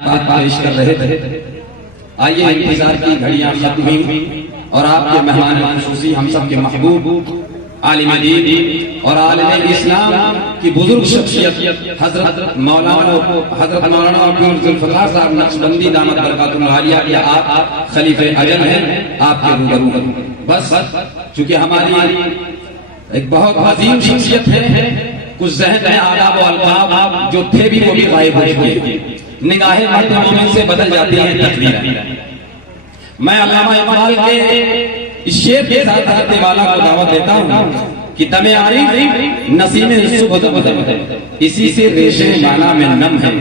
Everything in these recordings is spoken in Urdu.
بات پیش کر رہے تھے۔ آئیے انتظار کی گھڑیاں ختم ہوئیں اور آپ کے مہمان خصوصی ہم سب کے محبوب عالم دین اور عالم اسلام کی بزرگ شخصیت حضرت مولانا عبد الفتاح صاحب نقشبندی دامت برکاتہ العالیہ کے آپ خلیفہ اجل ہیں، آپ کے روبرو بس چونکہ ہماری ایک بہت عظیم شخصیت ہے، کچھ ذہن میں آداب و القاب جو تھے بھی وہ بھی غائب ہو چکے، نگاہ مرد مومن سے بدل جاتی ہیں تقدیریں۔ میں علامہ اقبال کے اس شعر کے ساتھ حضرت والا کو دعوت دیتا ہوں کہ دم عارف نسیم صبح دم ہے، اسی سے ریشے مانا میں نم ہے،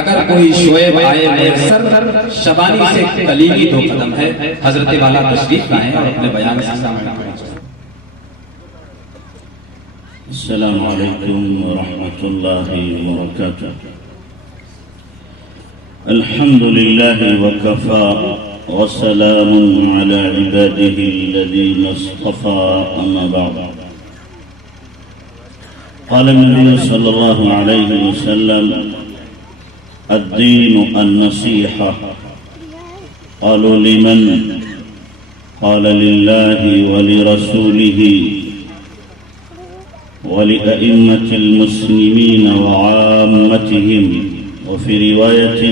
اگر کوئی شعیب آئے میسر شبانی سے کلیمی دو قدم ہے۔ حضرت والا تشریف لائیں اور اپنے بیان سے سامنے۔ السلام علیکم ورحمۃ اللہ وبرکاتہ۔ الحمد للہ وکفی وسلام علی عباده الذین اصطفى اما بعد۔ قال النبی صلی اللہ علیہ وسلم الدین النصیحہ، قالوا لمن؟ قال للہ ولرسولہ ولأئمة المسلمين وعامتهم، وفي رواية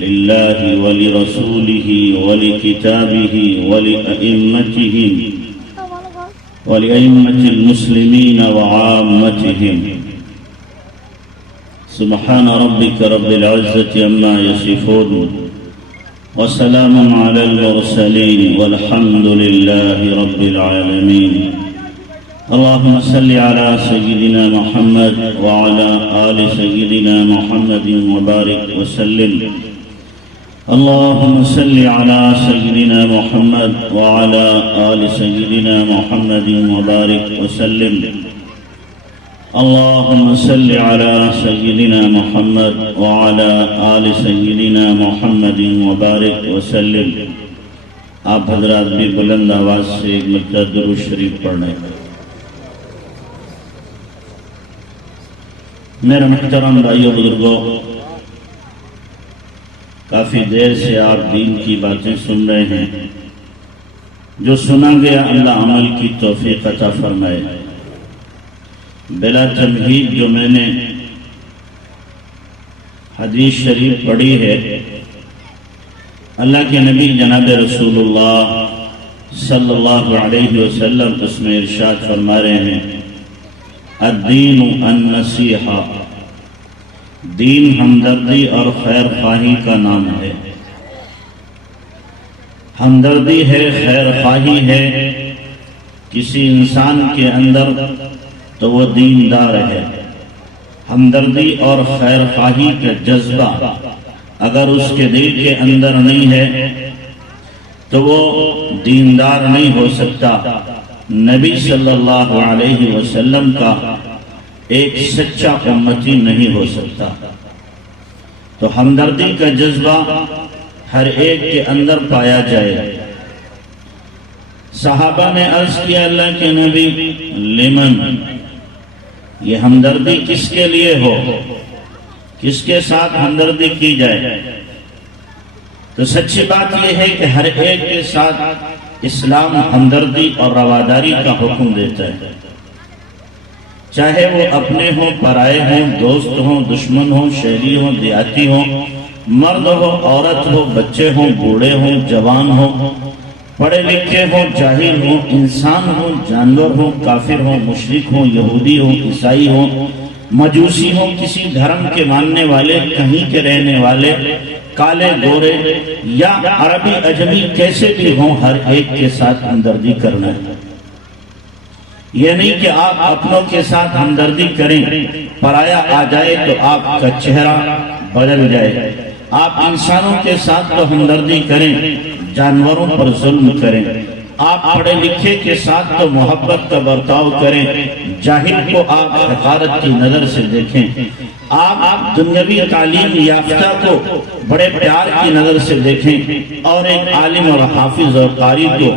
لله ولرسوله ولكتابه ولأئمة المسلمين وعامتهم۔ سبحان ربك رب العزة عما يصفون وسلام على المرسلين والحمد لله رب العالمين۔ اللهم صل على سيدنا محمد وعلى آل سيدنا محمد وبارك وسلم۔ اللهم صل على سيدنا محمد وعلى آل سيدنا محمد وبارك وسلم۔ اللهم صل على سيدنا محمد وعلى آل سيدنا محمد وبارك وسلم۔ آپ حضرات بھی بلند آواز سے ایک مرتبہ درود شریف پڑھیں۔ میرے محترم بھائیو بزرگوں، کافی دیر سے آپ دین کی باتیں سن رہے ہیں، جو سنا گیا اللہ عمل کی توفیق عطا فرمائے۔ بلا تمہید جو میں نے حدیث شریف پڑھی ہے، اللہ کے نبی جناب رسول اللہ صلی اللہ علیہ وسلم اس میں ارشاد فرما رہے ہیں الدین النصیحہ، دین ہمدردی اور خیر خواہی کا نام ہے۔ ہمدردی ہے، خیر خواہی ہے کسی انسان کے اندر تو وہ دیندار ہے۔ ہمدردی اور خیر خواہی کا جذبہ اگر اس کے دل کے اندر نہیں ہے تو وہ دیندار نہیں ہو سکتا، نبی صلی اللہ علیہ وسلم کا ایک سچا امتی نہیں ہو سکتا۔ تو ہمدردی کا جذبہ ہر ایک کے اندر پایا جائے۔ صحابہ نے عرض کیا اللہ کے نبی لمن، یہ ہمدردی کس کے لیے ہو، کس کے ساتھ ہمدردی کی جائے؟ تو سچی بات یہ ہے کہ ہر ایک کے ساتھ اسلام ہمدردی اور رواداری کا حکم دیتا ہے، چاہے وہ اپنے ہوں، پرائے ہوں، دوست ہوں، دشمن ہوں، شہری ہوں، دیہاتی ہوں، مرد ہو، عورت ہو، بچے ہوں، بوڑھے ہوں، جوان ہوں، پڑھے لکھے ہوں، جاہل ہوں، انسان ہوں، جانور ہوں، کافر ہوں، مشرک ہوں، یہودی ہوں، عیسائی ہوں، مجوسی ہوں، کسی دھرم کے ماننے والے، کہیں کے رہنے والے، کالے گورے یا عربی اجمی کیسے بھی ہوں، ہر ایک کے ساتھ ہمدردی کرنا ہے۔ یہ نہیں کہ آپ اپنوں کے ساتھ ہمدردی کریں، پرایا آ جائے تو آپ کا چہرہ بدل جائے۔ آپ انسانوں کے ساتھ تو ہمدردی کریں، جانوروں پر ظلم کریں۔ آپ پڑھے لکھے کے ساتھ تو محبت کا برتاؤ کریں، جاہل کو آپ حقارت کی نظر سے دیکھیں۔ آپ دنیاوی تعلیم یافتہ کو بڑے پیار کی نظر سے دیکھیں، اور ایک عالم اور حافظ اور قاری کو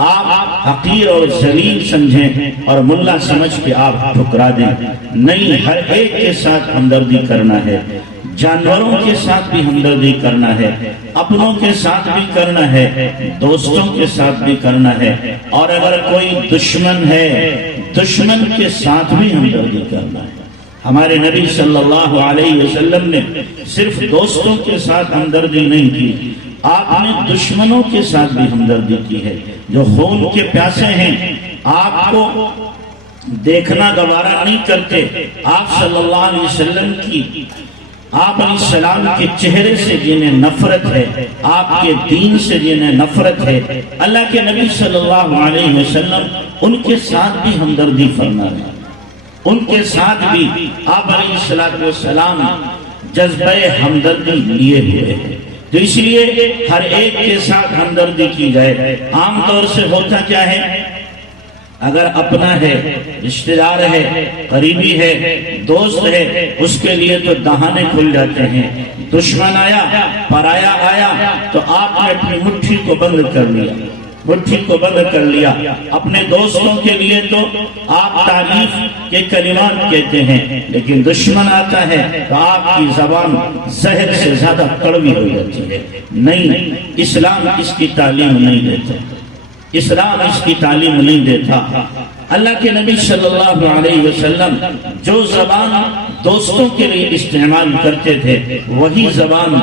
آپ حقیر اور ذلیل سمجھیں اور ملا سمجھ کے آپ ٹھکرا دیں. نہیں، ہر ایک کے ساتھ ہمدردی کرنا ہے، جانوروں کے ساتھ بھی ہمدردی کرنا ہے، اپنوں کے ساتھ بھی کرنا ہے، دوستوں کے ساتھ بھی کرنا ہے، اور اگر کوئی دشمن ہے دشمن کے ساتھ بھی ہمدردی کرنا ہے. ہمارے نبی صلی اللہ علیہ وسلم نے صرف دوستوں کے ساتھ ہمدردی نہیں کی، آپ نے دشمنوں کے ساتھ بھی ہمدردی کی ہے. جو خون کے پیاسے ہیں، آپ کو دیکھنا گوارا نہیں کرتے، آپ صلی اللہ علیہ وسلم کی، آپ علیہ السلام کے چہرے سے جنہیں نفرت ہے، آپ کے دین سے جنہیں نفرت ہے، اللہ کے نبی صلی اللہ علیہ وسلم ان کے ساتھ بھی ہمدردی فرما رہے ہیں. ان کے ساتھ بھی آپ علیہ السلام جذبہ ہمدردی لیے ہوئے ہیں. تو اس لیے ہر ایک کے ساتھ ہمدردی کی جائے. عام طور سے ہوتا کیا ہے، اگر اپنا ہے، رشتہ دار ہے، قریبی ہے، دوست ہے، اس کے لیے تو دہانے کھل جاتے ہیں. دشمن آیا، پرایا آیا تو آپ نے اپنی مٹھی کو بند کر لیا، مٹھی کو بند کر لیا. اپنے دوستوں کے لیے تو آپ تعریف کے کلمات کہتے ہیں، لیکن دشمن آتا ہے تو آپ کی زبان زہر سے زیادہ کڑوی ہو جاتی ہے. نہیں، اسلام اس کی تعلیم نہیں دیتا، اسلام اس کی تعلیم نہیں دیتا. اللہ کے نبی صلی اللہ علیہ وسلم جو زبان دوستوں کے لیے استعمال کرتے تھے وہی زبان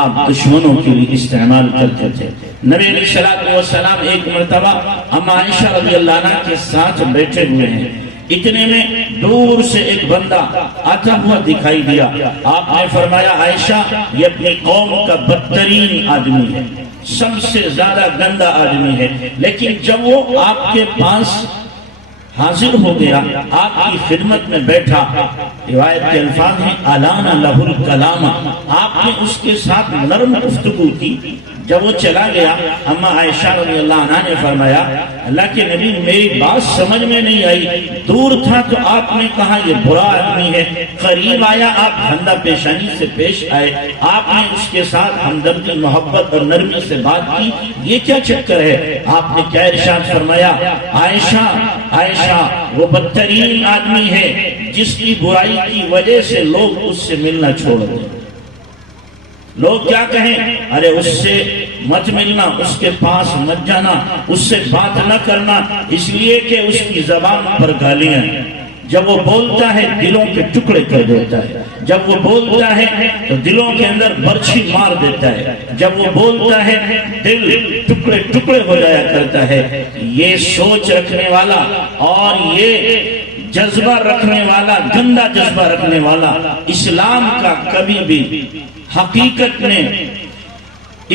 آپ دشمنوں کے لیے استعمال کرتے تھے. نبی علیہ السلام ایک مرتبہ اما عائشہ رضی اللہ عنہ کے ساتھ بیٹھے ہوئے ہیں، اتنے میں دور سے ایک بندہ آتا ہوا دکھائی دیا. آپ نے فرمایا عائشہ یہ اپنی قوم کا بدترین آدمی ہے، سب سے زیادہ گندا آدمی ہے، لیکن جب وہ آپ کے پاس حاضر ہو گیا، آپ کی خدمت میں بیٹھا، روایت کے الفاظ ہیں الانا لہ الکلام، آپ نے اس کے ساتھ نرم گفتگو کی. جب وہ چلا گیا اما عائشہ رضی اللہ عنہ نے فرمایا اللہ کے نبی میری بات سمجھ میں نہیں آئی، دور تھا تو آپ نے کہا یہ برا آدمی ہے، قریب آیا آپ خندہ پیشانی سے پیش آئے، آپ نے اس کے ساتھ ہمدردی، محبت اور نرمی سے بات کی، یہ کیا چکر ہے؟ آپ نے کیا ارشاد فرمایا عائشہ عائشہ وہ بدترین آدمی ہے جس کی برائی کی وجہ سے لوگ اس سے ملنا چھوڑ دیں. لوگ کیا کہیں، ارے اس سے مت ملنا، اس کے پاس مت جانا، اس سے بات نہ کرنا، اس لیے کہ اس کی زبان پر گالیاں ہیں. جب وہ بولتا ہے دلوں کے ٹکڑے کر دیتا ہے، جب وہ بولتا ہے تو دلوں کے اندر برچھی مار دیتا ہے، جب وہ بولتا ہے دل ٹکڑے ٹکڑے ہو جایا کرتا ہے. یہ سوچ رکھنے والا اور یہ جذبہ رکھنے والا، گندا جذبہ رکھنے والا اسلام کا کبھی بھی حقیقت میں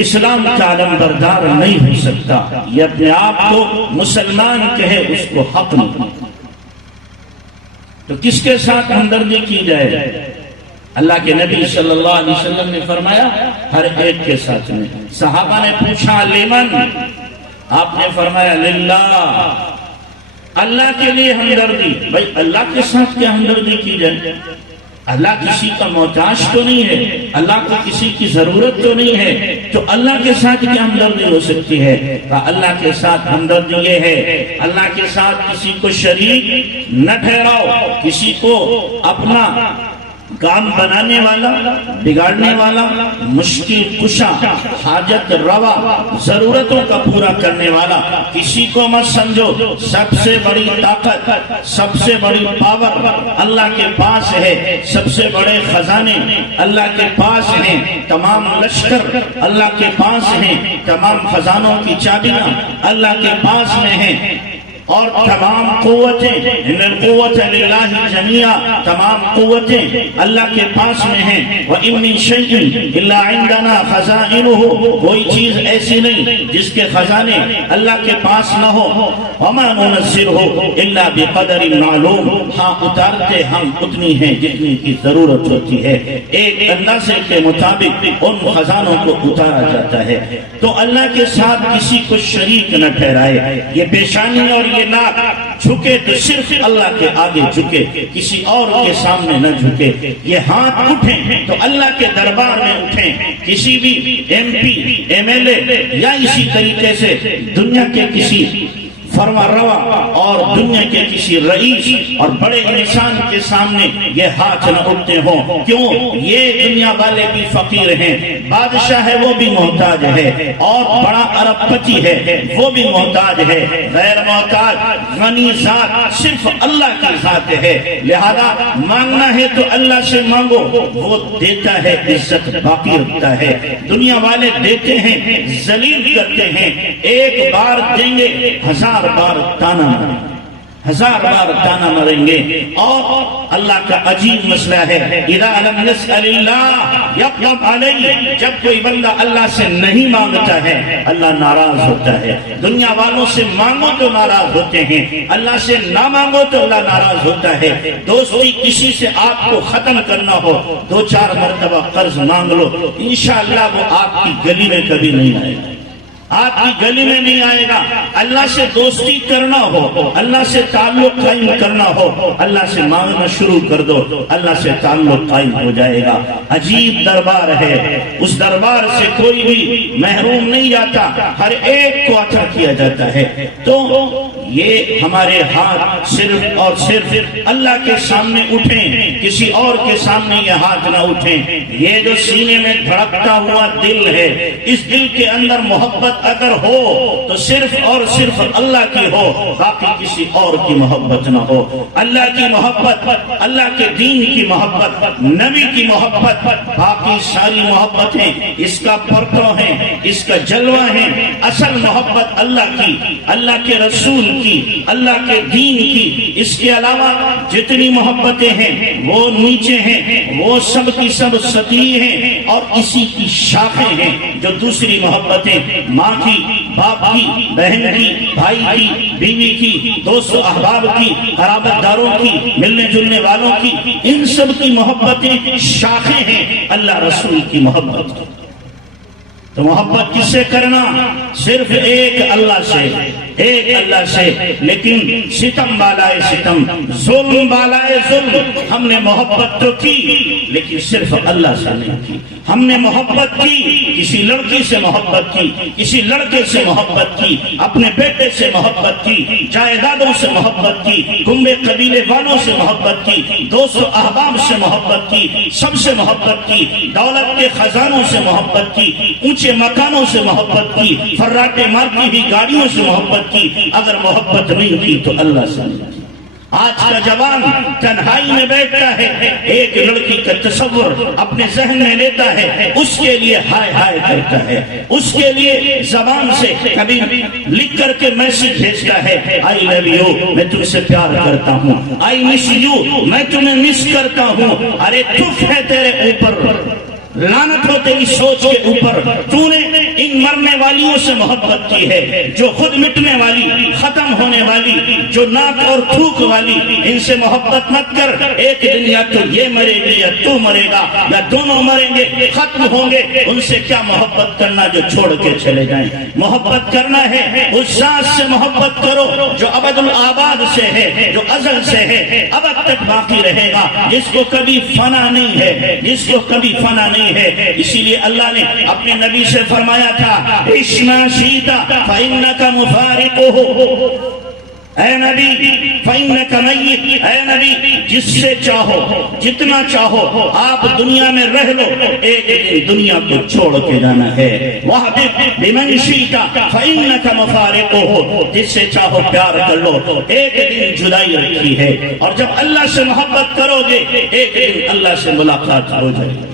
اسلام کا علم بردار نہیں ہو سکتا. یہ اپنے آپ کو مسلمان کہے اس کو حق نہیں. تو کس کے ساتھ ہمدردی کی جائے؟ اللہ کے نبی صلی اللہ علیہ وسلم نے فرمایا ہر ایک کے ساتھ میں. صحابہ نے پوچھا لمن؟ آپ نے فرمایا للہ، اللہ کے لیے ہمدردی. بھائی اللہ کے ساتھ کیا ہمدردی کی جائے؟ اللہ کسی کا محتاج تو نہیں ہے، اللہ کو کسی کی ضرورت تو نہیں ہے، تو اللہ کے ساتھ کیا ہمدردی ہو سکتی ہے؟ اللہ کے ساتھ ہمدردی یہ ہے اللہ کے ساتھ کسی کو شریک نہ ٹھہراؤ، کسی کو اپنا کام بنانے والا، بگاڑنے والا، مشکل کشا، حاجت روا، ضرورتوں کا پورا کرنے والا کسی کو مت سمجھو. سب سے بڑی طاقت، سب سے بڑی پاور اللہ کے پاس ہے، سب سے بڑے خزانے اللہ کے پاس ہیں، تمام لشکر اللہ کے پاس ہیں، تمام خزانوں کی چابیاں اللہ کے پاس میں ہیں، اور تمام قوتیں ان القوت للہ جميعا، تمام قوتیں اللہ کے پاس میں ہیں. وَإِن مِّن شَيْءٍ إِلَّا عِندَنَا خَزَائِنُهُ، کوئی چیز ایسی نہیں جس کے خزانے اللہ کے پاس نہ ہو. وَمَا نُنَزِّلُهُ إِلَّا بِقَدَرٍ مَعْلُومٍ، ہاں اتارتے ہم اتنی ہیں جتنی کی ضرورت ہوتی ہے، ایک اندازے کے مطابق ان خزانوں کو اتارا جاتا ہے. تو اللہ کے ساتھ کسی کو شریک نہ ٹھہرائے. یہ پیشانی اور یہ ناک جھکے تو صرف اللہ کے آگے جھکے، کسی اور کے سامنے نہ جھکے، یہ ہاتھ اٹھیں تو اللہ کے دربار میں اٹھیں، کسی بھی M P M L A یا اسی طریقے سے دنیا کے کسی فرما روا اور دنیا کے کسی رئیس اور بڑے انسان کے سامنے یہ ہاتھ نہ اٹھتے ہوں، کیوں؟ یہ دنیا والے بھی فقیر ہیں، بادشاہ ہے وہ بھی محتاج ہے، اور بڑا ارب پتی ہے وہ بھی محتاج ہے، غیر محتاج غنی ذات صرف اللہ کی ذات ہے، لہذا مانگنا ہے تو اللہ سے مانگو، وہ دیتا ہے، عزت باقی رکھتا ہے۔ دنیا والے دیتے ہیں، ذلیل کرتے ہیں، ایک بار دیں گے 1000 بار تانا مریں گے، 1000 بار تانا مریں گے۔ اور اللہ کا عجیب مسئلہ ہے، اذا لم يسأل اللہ یغضب علیہ، جب کوئی بندہ اللہ سے نہیں مانگتا ہے اللہ ناراض ہوتا ہے۔ دنیا والوں سے مانگو تو ناراض ہوتے ہیں، اللہ سے نہ مانگو تو اللہ ناراض ہوتا ہے۔ دوستی کسی سے آپ کو ختم کرنا ہو 2-4 مرتبہ قرض مانگ لو، انشاءاللہ وہ آپ کی گلی میں کبھی نہیں آئے گا، آپ کی گلی میں نہیں آئے گا۔ اللہ سے دوستی کرنا ہو، اللہ سے تعلق قائم کرنا ہو، اللہ سے مانگنا شروع کر دو، اللہ سے تعلق قائم ہو جائے گا۔ عجیب دربار ہے، اس دربار سے کوئی بھی محروم نہیں جاتا، ہر ایک کو عطا کیا جاتا ہے۔ تو یہ ہمارے ہاتھ صرف اور صرف اللہ کے سامنے اٹھیں، کسی اور کے سامنے یہ ہاتھ نہ اٹھیں۔ یہ جو سینے میں دھڑکتا ہوا دل ہے، اس دل کے اندر محبت اگر ہو تو صرف اور صرف اللہ کی ہو، باقی کسی اور کی محبت نہ ہو۔ اللہ کی محبت، اللہ کے دین کی محبت، نبی کی محبت، باقی ساری محبتیں اس کا پرتو ہیں، اس کا جلوہ ہیں۔ اصل محبت اللہ کی، اللہ کے رسول کی، اللہ کے دین کی۔ اس کے علاوہ جتنی محبتیں ہیں وہ نیچے ہیں، وہ سب کی سب سطحی ہیں، اور اسی کی شاخیں ہیں جو دوسری محبتیں ماں کی، باپ کی، بہن کی، بھائی کی، بیوی کی، دوست و احباب کی، قرابت داروں کی، ملنے جلنے والوں کی، ان سب کی محبتیں شاخیں ہیں اللہ رسول کی محبت کی۔ تو محبت کس سے کرنا؟ صرف ایک اللہ سے، ایک اللہ سے۔ لیکن ستم بالائے ستم، ظلم بالائے ظلم، ہم نے محبت تو کی لیکن صرف اللہ سے نہیں کی۔ ہم نے محبت کی، کسی لڑکی سے محبت کی، کسی لڑکے سے محبت کی، اپنے بیٹے سے محبت کی، جائیدادوں سے محبت کی، کنبے قبیلے والوں سے محبت کی، دوست و احباب سے محبت کی، سب سے محبت کی، دولت کے خزانوں سے محبت کی، اونچے مکانوں سے محبت کی، فراٹے مارتی ہوئی گاڑیوں سے محبت کی۔ اگر محبت نہیں کی تو اللہ سے نہیں کی۔ آج کا جوان تنہائی میں بیٹھتا ہے، ایک لڑکی کا تصور اپنے ذہن میں لیتا ہے، اس کے لیے ہائے ہائے کرتا ہے، اس کے لیے زبان سے کبھی لکھ کر کے میسج بھیجتا ہے، آئی لو یو، میں تم سے پیار کرتا ہوں، آئی مس یو، میں تمہیں مس کرتا ہوں۔ ارے تف ہے تیرے اوپر، لعنت ہو تیری سوچ کے اوپر، تو نے ان مرنے والیوں سے محبت کی ہے جو خود مٹنے والی، ختم ہونے والی، جو ناک اور تھوک والی۔ ان سے محبت مت کر، ایک دن یا تو یہ مرے گی یا تو مرے گا، یا دونوں مریں گے، ختم ہوں گے۔ ان سے کیا محبت کرنا جو چھوڑ کے چلے جائیں؟ محبت کرنا ہے اس ذات سے محبت کرو جو ابد الآباد سے ہے، جو ازل سے ہے، ابد تک باقی رہے گا، جس کو کبھی فنا نہیں ہے، جس کو کبھی فنا نہیں ہے۔ اسی لیے اللہ نے اپنے نبی سے فرمایا تھا، اشما شیتا فإنک مفارقہ، اے نبی فإنک میت، اے نبی جس سے چاہو، جتنا چاہو آپ دنیا میں رہ لو، ایک دن دنیا کو چھوڑ کے جانا ہے۔ وَحْبِبْ بِمَنْ شِئْتَ فَإِنَّكَ مَفَارِقُهُ، جس سے چاہو پیار کر لو، ایک دن جدائی رکھی ہے۔ اور جب اللہ سے محبت کرو گے، ایک دن اللہ سے ملاقات ہو جائے گی،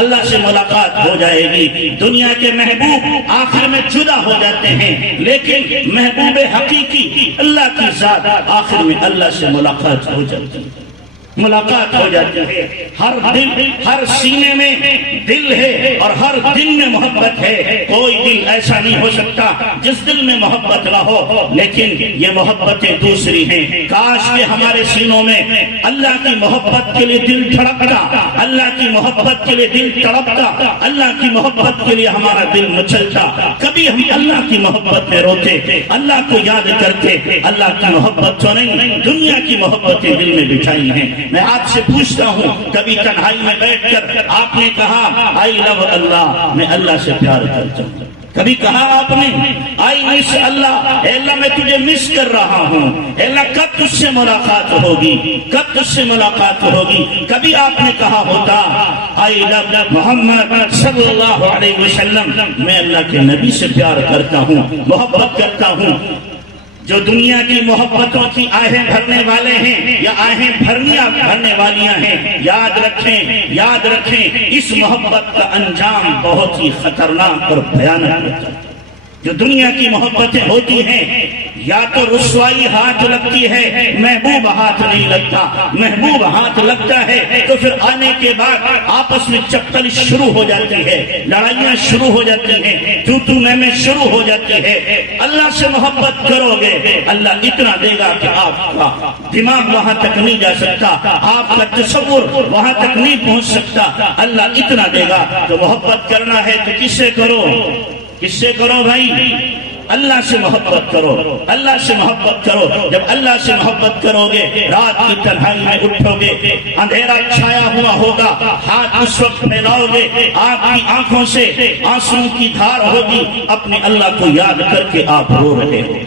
اللہ سے ملاقات ہو جائے گی۔ دنیا کے محبوب آخر میں جدا ہو جاتے ہیں، لیکن محبوب حقیقی اللہ کی ذات آخر میں اللہ سے ملاقات ہو جاتی ہے۔ ملاقات ہو جاتی ہے. ہر دل، ہر سینے میں دل ہے اور ہر دل میں محبت ہے. کوئی دل ایسا نہیں ہو سکتا جس دل میں محبت نہ ہو. لیکن یہ محبتیں دوسری ہیں. کاش کہ ہمارے سینوں میں اللہ کی محبت کے لیے دل دھڑکتا، اللہ کی محبت کے لیے دل تڑپتا، اللہ کی محبت کے لیے ہمارا دل مچلتا. کبھی ہم اللہ کی محبت میں روتے، اللہ کو یاد کرتے. اللہ کی محبت تو نہیں، دنیا کی محبتیں دل میں بٹھائی ہیں. میں آپ سے پوچھتا ہوں، کبھی تنہائی میں بیٹھ کر آپ نے کہا آئی لو اللہ، میں اللہ سے پیار کرتا ہوں؟ کبھی کہا آپ نے آئی مس اللہ، اے اللہ میں تجھے مس کر رہا ہوں، اے اللہ کب تجھ سے ملاقات ہوگی، کب تجھ سے ملاقات ہوگی؟ کبھی آپ نے کہا ہوتا آئی لو محمد صلی اللہ علیہ وسلم، میں اللہ کے نبی سے پیار کرتا ہوں، محبت کرتا ہوں؟ جو دنیا کی محبتوں کی آہیں بھرنے والے ہیں یا آہیں بھرنے والیاں ہیں، یاد رکھیں، یاد رکھیں، اس محبت کا انجام بہت ہی خطرناک اور بھیانک ہوتا ہے. جو دنیا کی محبتیں ہوتی ہیں یا تو رسوائی ہاتھ لگتی ہے، محبوب ہاتھ نہیں لگتا. محبوب ہاتھ لگتا ہے تو پھر آنے کے بعد آپس میں چپکل شروع ہو جاتی ہے، لڑائیاں شروع ہو جاتی ہیں، تو میں شروع ہو جاتی ہے. اللہ سے محبت کرو گے، اللہ اتنا دے گا کہ آپ کا دماغ وہاں تک نہیں جا سکتا، آپ کا تصور وہاں تک نہیں پہنچ سکتا. اللہ اتنا دے گا. تو محبت کرنا ہے تو کس سے کرو؟ کس سے کرو بھائی؟ اللہ سے محبت کرو، اللہ سے محبت کرو. جب اللہ سے محبت کرو گے، رات کی تنہائی میں اٹھو گے، اندھیرا چھایا ہوا ہوگا، ہاتھ اس وقت پھیلاؤ گے، آپ کی آنکھوں سے آنسو کی دھار ہوگی، اپنے اللہ کو یاد کر کے آپ رو رہے ہو.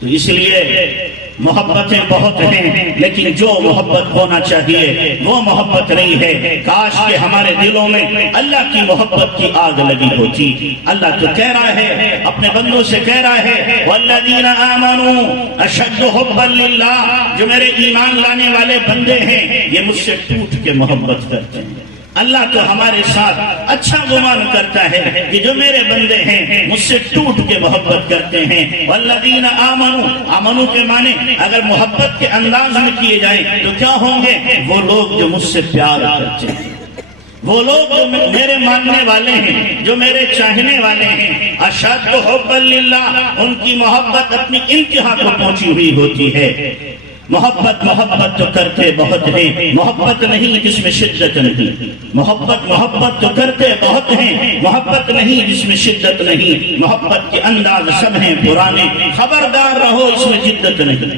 تو اس لیے محبتیں بہت ہیں، لیکن جو محبت ہونا چاہیے وہ محبت نہیں ہے. کاش کہ ہمارے دلوں میں اللہ کی محبت کی آگ لگی ہوتی. اللہ تو کہہ رہا ہے، اپنے بندوں سے کہہ رہا ہے والذین آمنوا اشد حبا للہ، جو میرے ایمان لانے والے بندے ہیں یہ مجھ سے ٹوٹ کے محبت کرتے ہیں. اللہ تو ہمارے ساتھ اچھا گمان کرتا ہے کہ جو میرے بندے ہیں مجھ سے ٹوٹ کے محبت کرتے ہیں. والذین آمنوا، آمنوا کے معنی اگر محبت کے انداز میں کیے جائیں تو کیا ہوں گے؟ وہ لوگ جو مجھ سے پیار کرتے ہیں، وہ لوگ جو میرے ماننے والے ہیں، جو میرے چاہنے والے ہیں. اشد حبا للہ، ان کی محبت اپنی انتہا کو پہنچی ہوئی ہوتی ہے. محبت تو کرتے بہت ہیں، محبت نہیں جس میں شدت نہیں. محبت تو کرتے بہت ہیں، محبت نہیں جس میں شدت نہیں. محبت کے انداز سب ہیں پرانے، خبردار رہو اس میں جدت نہیں.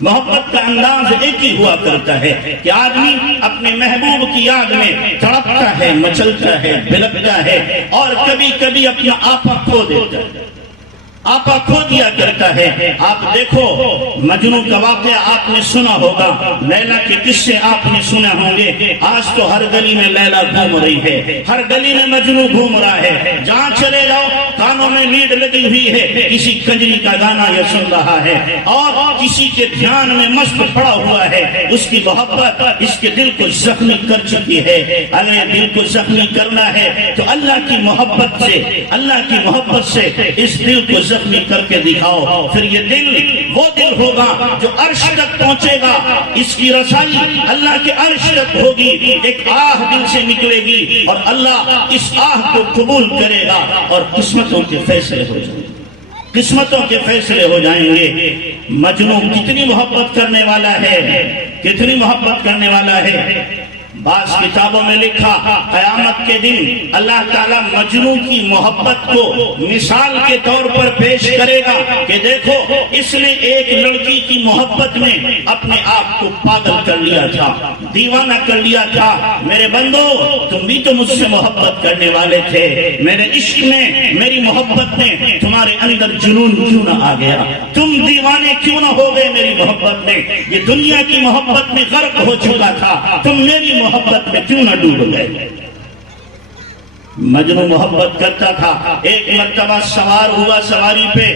محبت کا انداز ایک ہی ہوا کرتا ہے کہ آدمی اپنے محبوب کی یاد میں تڑپتا ہے، مچلتا ہے، بلکتا ہے اور کبھی کبھی اپنا آپا کھو دیتا ہے، آپا کھو دیا کرتا ہے. آپ دیکھو مجنوں کا واقعہ آپ نے سنا ہوگا، لیلا کے قصے آپ نے سنا ہوں گے. آج تو ہر گلی میں لیلا گھوم رہی ہے، ہر گلی میں مجنوں گھوم رہا ہے. جہاں چلے جاؤ کانوں میں لیڈ لگی ہوئی ہے، کسی کنجری کا گانا یہ سن رہا ہے اور کسی کے دھیان میں مست پڑا ہوا ہے. اس کی محبت اس کے دل کو زخمی کر چکی ہے. اگر دل کو زخمی کرنا ہے تو اللہ کی محبت سے، اللہ کی محبت سے اس دل کو زخمی کر کے دکھاؤ. پھر یہ دل وہ دل ہوگا جو عرش تک پہنچے گا. اس کی رسائی اللہ کے عرش تک ہوگی. ایک آہ دل سے نکلے گی اور اللہ اس آہ کو قبول کرے گا اور قسمتوں کے فیصلے ہو جائیں گے، قسمتوں کے فیصلے ہو جائیں گے. مجنوں کتنی محبت کرنے والا ہے، کتنی محبت کرنے والا ہے. بعض کتابوں میں لکھا قیامت کے دن اللہ تعالیٰ مجنوں کی محبت کو مثال کے طور پر پیش کرے گا کہ دیکھو اس نے ایک لڑکی کی محبت میں اپنے آپ کو پاگل کر لیا تھا، دیوانہ کر لیا تھا. میرے بندو تم بھی تو مجھ سے محبت کرنے والے تھے. میرے عشق میں، میری محبت میں تمہارے اندر جنون کیوں نہ آ گیا؟ تم دیوانے کیوں نہ ہو گئے میری محبت میں؟ یہ دنیا کی محبت میں غرق ہو چکا تھا، تم میری محبت میں کیوں نہ ڈوب گئے؟ مجنوں محبت کرتا تھا. ایک مرتبہ سوار ہوا سواری پہ،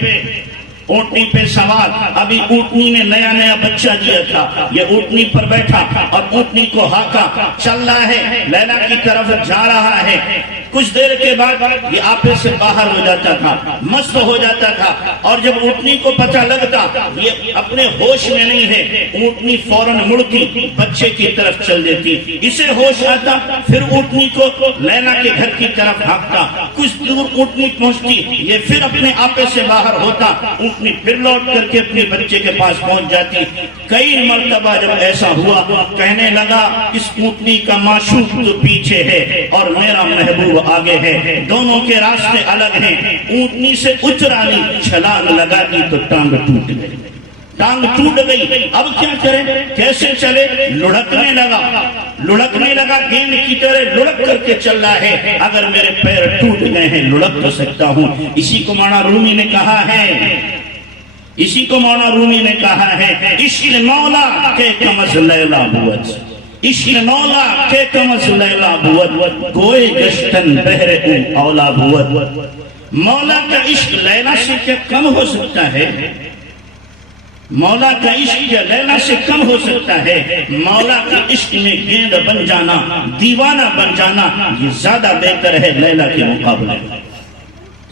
اونٹنی پہ سوار. ابھی اونٹنی نے نیا نیا بچہ دیا تھا. یہ اونٹنی پر بیٹھا اور اونٹنی کو ہاکا. چل رہا ہے, لیلا کی طرف جا رہا ہے. کچھ دیر کے بعد یہ آپے سے باہر ہو جاتا تھا, مست ہو جاتا تھا. اور جب اونٹنی کو پتہ لگتا یہ اپنے ہوش میں نہیں ہے, اونٹنی فوراً مڑتی بچے کی طرف چل دیتی. اسے ہوش آتا, پھر اونٹنی کو لیلا کے گھر کی طرف ہانکتا. کچھ دور اونٹنی پہنچتی, یہ پھر اپنے آپے سے باہر ہوتا. اونٹنی پھر لوٹ کر کے اپنے بچے کے پاس پہنچ جاتی. کئی مرتبہ جب ایسا ہوا, کہنے لگا اس اونٹنی کا معشوق تو پیچھے ہے اور میرا محبوب آگے ہے, دونوں کے راستے الگ ہیں. اونٹنی سے اترانی چھلانگ لگا دی تو ٹانگ ٹوٹ گئی. ٹانگ ٹوٹ گئی. اب کیا کرے, کیسے چلے؟ لڑکنے لگا گیند کی طرح لڑک کر کے چل رہا ہے. اگر میرے پیر ٹوٹ گئے ہیں لڑک تو سکتا ہوں. اسی کو مولانا رومی نے کہا ہے, عشق مولا کے کمز لیلا بوت, عشق مولا کے کمز لیلا بوت, گوئے گشتن بہرے اولا بوت. مولا کا عشق لیلا سے کیا کم ہو سکتا ہے؟ مولا کا عشق یا لیلا سے کم ہو سکتا ہے؟ مولا کے عشق میں گیند بن جانا, دیوانہ بن جانا, یہ زیادہ بہتر ہے لیلا کے مقابلے.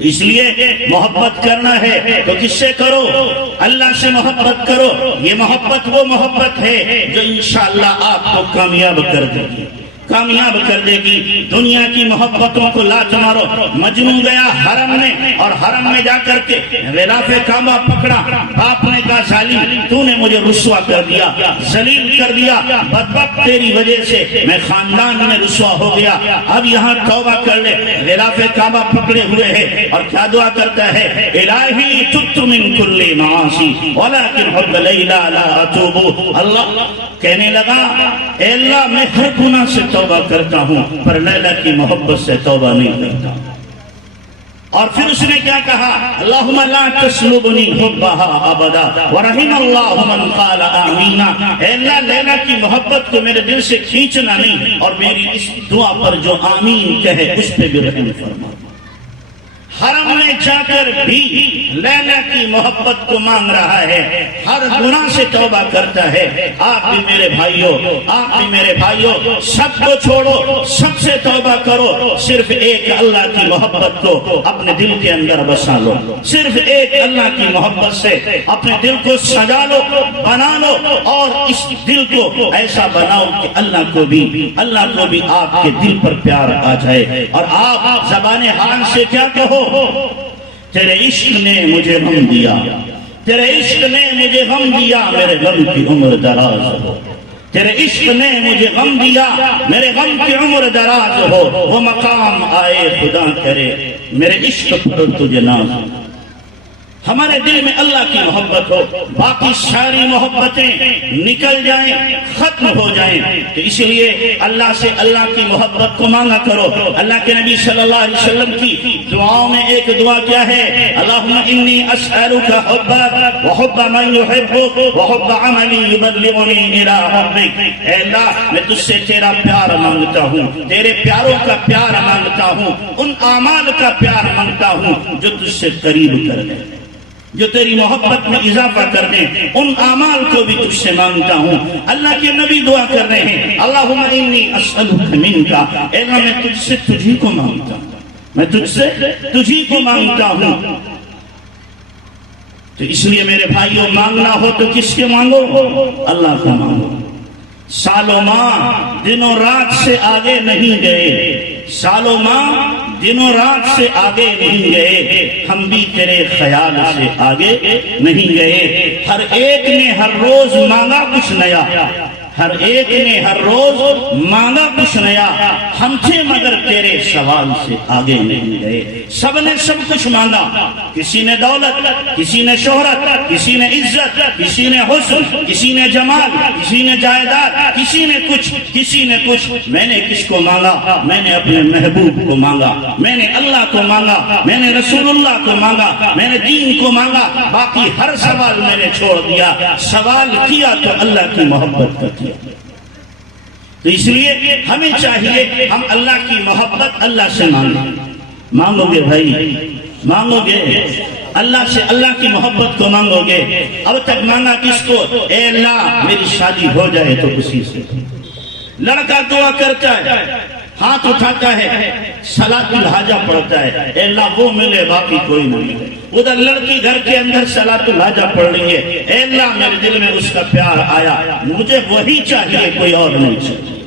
اس لیے محبت کرنا ہے تو کس سے کرو؟ اللہ سے محبت کرو. یہ محبت وہ محبت ہے جو انشاءاللہ آپ کو کامیاب کر دے گی, کامیاب کر دے گی. دنیا کی محبتوں کو لات مارو. مجنون گیا حرم میں اور حرم میں جا کر کے غلاف کعبہ پکڑا. باپ نے کہا ظالم تو نے مجھے رسوا کر دیا, ذلیل کر دیا, بدبخت تیری وجہ سے میں خاندان میں رسوا ہو گیا. اب یہاں توبہ کر لے. غلاف کعبہ پکڑے ہوئے ہے اور کیا دعا کرتا ہے, الہی تبت من کل معاصی ولکن حب لیلا لا اتوب. اللہ کہنے لگا اے اللہ میں ہر گناہ سے توبہ کرتا ہوں پر لیلا کی محبت سے توبہ نہیں کرتا. اور پھر اس نے کیا کہا, اللہم لا تسلبنی حبہا ابدا ورحم اللہ من قال آمین. اے اللہ لیلا کی محبت کو میرے دل سے کھینچنا نہیں, اور میری اس دعا پر جو آمین کہے اس پہ بھی رحم فرما. حرم میں جا کر بھی لیلا کی محبت کو مانگ رہا ہے, ہر گناہ سے توبہ کرتا ہے. آپ بھی میرے بھائیوں, سب کو چھوڑو, سب سے توبہ کرو. صرف ایک اللہ کی محبت کو اپنے دل کے اندر بسا لو. صرف ایک اللہ کی محبت سے اپنے دل کو سجا لو, بنا لو, اور اس دل کو ایسا بناؤ کہ اللہ کو بھی آپ کے دل پر پیار آ جائے. اور آپ زبان حال سے کیا کہو, تیرے عشق نے مجھے غم دیا, تیرے عشق نے مجھے غم دیا, میرے غم کی عمر دراز ہو. تیرے عشق نے مجھے غم دیا, میرے غم کی عمر دراز ہو. وہ مقام آئے خدا کرے میرے عشق پر تجھے ناز ہو. ہمارے دل میں اللہ کی محبت ہو, باقی ساری محبتیں نکل جائیں, ختم ہو جائیں. تو اس لیے اللہ سے اللہ کی محبت کو مانگا کرو. اللہ کے نبی صلی اللہ علیہ وسلم کی دعاؤں میں ایک دعا کیا ہے, اللہم انی اسألک حبک وحب من یحبک وحب عملی یبلغنی الی حبک. اے اللہ میں تجھ سے تیرا پیار مانگتا ہوں, تیرے پیاروں کا پیار مانگتا ہوں, ان اعمال کا پیار مانگتا ہوں جو تجھ سے قریب کر دیں, جو تیری محبت میں اضافہ کر دیں. ان اعمال کو بھی تجھ سے مانگتا ہوں. اللہ کے نبی دعا کر رہے ہیں, اللہم انی اسألک منک. اے اللہ میں تجھ سے تجھی کو مانگتا ہوں, میں تجھ سے تجھی کو مانگتا ہوں. تو اس لیے میرے بھائیوں, مانگنا ہو تو کس کے مانگو, اللہ کو مانگو. سالوں ماہ دنوں رات سے آگے نہیں گئے, سالوں ماہ دنوں رات سے آگے نہیں گئے, ہم بھی تیرے خیال سے آگے نہیں گئے. ہر ایک نے ہر روز مانگا کچھ نیا, ہر ایک نے ہر روز مانگا کچھ نیا, ہم تھے مگر تیرے سوال سے آگے نہیں گئے. سب نے سب کچھ مانگا, کسی نے دولت, کسی نے شہرت, کسی نے عزت, کسی نے حسن, کسی نے جمال, کسی نے جائیداد, کسی نے کچھ. میں نے کس کو مانگا, میں نے اپنے محبوب کو مانگا, میں نے اللہ کو مانگا, میں نے رسول اللہ کو مانگا, میں نے دین کو مانگا. باقی ہر سوال میں نے چھوڑ دیا. سوال کیا تو اللہ کی محبت کا. تو اس لیے ہمیں چاہیے ہم اللہ کی محبت اللہ سے مانگیں. مانگو گے بھائی, مانگو گے, اللہ سے اللہ کی محبت کو مانگو گے. اب تک مانگا کس کو؟ اے اللہ میری شادی ہو جائے تو اسی سے. لڑکا دعا کرتا ہے، ہاتھ اٹھاتا ہے، صلاۃ الحاجہ پڑھتا ہے، اے اللہ وہ ملے باقی کوئی نہیں ملے. ادھر لڑکی گھر کے اندر صلاۃ الحاجہ پڑھ رہی ہے، اے اللہ میرے دل میں اس کا پیار آیا، مجھے وہی چاہیے، کوئی اور نہیں چاہیے،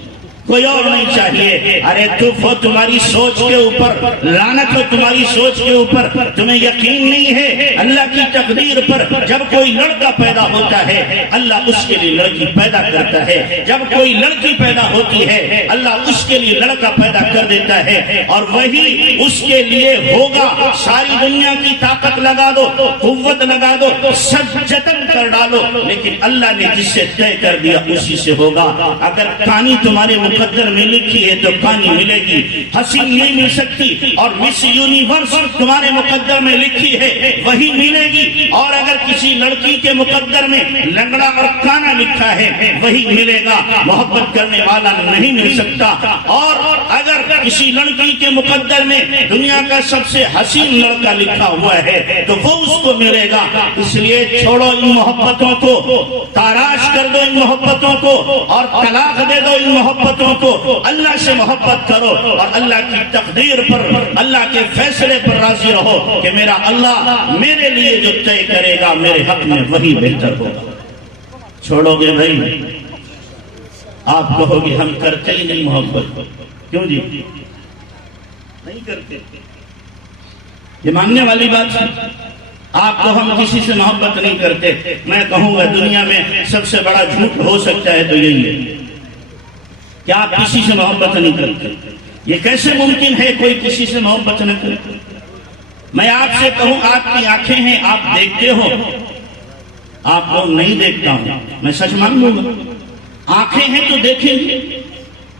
کوئی اور نہیں چاہیے. ارے تو تمہاری سوچ کے اوپر لعنت ہو، تمہاری سوچ کے اوپر. تمہیں یقین نہیں ہے اللہ کی تقدیر پر؟ جب کوئی لڑکا پیدا ہوتا ہے اللہ اس کے لیے لڑکی پیدا کرتا ہے، جب کوئی لڑکی پیدا ہوتی ہے اللہ اس کے لیے لڑکا پیدا کر دیتا ہے، اور وہی اس کے لیے ہوگا. ساری دنیا کی طاقت لگا دو، قوت لگا دو، سب جتن کر ڈالو، لیکن اللہ نے جس سے طے کر دیا اسی سے ہوگا. اگر کہانی تمہارے مقدر میں لکھی ہے تو کہانی ملے گی. حسین نہیں مل سکتی، اور مس یونیورس تمہارے مقدر میں لکھی ہے وہی ملے گی. اور اگر کسی لڑکی کے مقدر میں لنگڑا اور کانا لکھا ہے وہی ملے گا. محبت کرنے والا نہیں مل سکتا. اور اگر کسی لڑکی کے مقدر میں دنیا کا سب سے حسین لڑکا لکھا ہوا ہے تو وہ اس کو ملے گا. اس لیے چھوڑو ان محبتوں کو، تاراش کر دو ان محبتوں کو، اور طلاق دے دو ان محبتوں کو. اللہ سے محبت کرو اور اللہ کی تقدیر پر، اللہ کے فیصلے پر راضی رہو کہ میرا اللہ میرے لیے جو طے کرے گا میرے حق میں وہی بہتر ہوگا. چھوڑو گے بھائی، آپ کہو گے ہم کرتے ہی نہیں محبت. کیوں جی نہیں کرتے؟ یہ ماننے والی بات ہے. آپ کو ہم کسی سے محبت نہیں کرتے، میں کہوں گا دنیا میں سب سے بڑا جھوٹ ہو سکتا ہے تو یہی ہے کہ آپ کسی سے محبت نہیں کرتے. یہ کیسے ممکن ہے کوئی کسی سے محبت نہ کرے؟ میں آپ سے کہوں آپ کی آنکھیں ہیں، آپ دیکھتے ہو، آپ کو نہیں دیکھتا ہوں، میں سچ مان لوں گا. آنکھیں ہیں تو دیکھیں گے،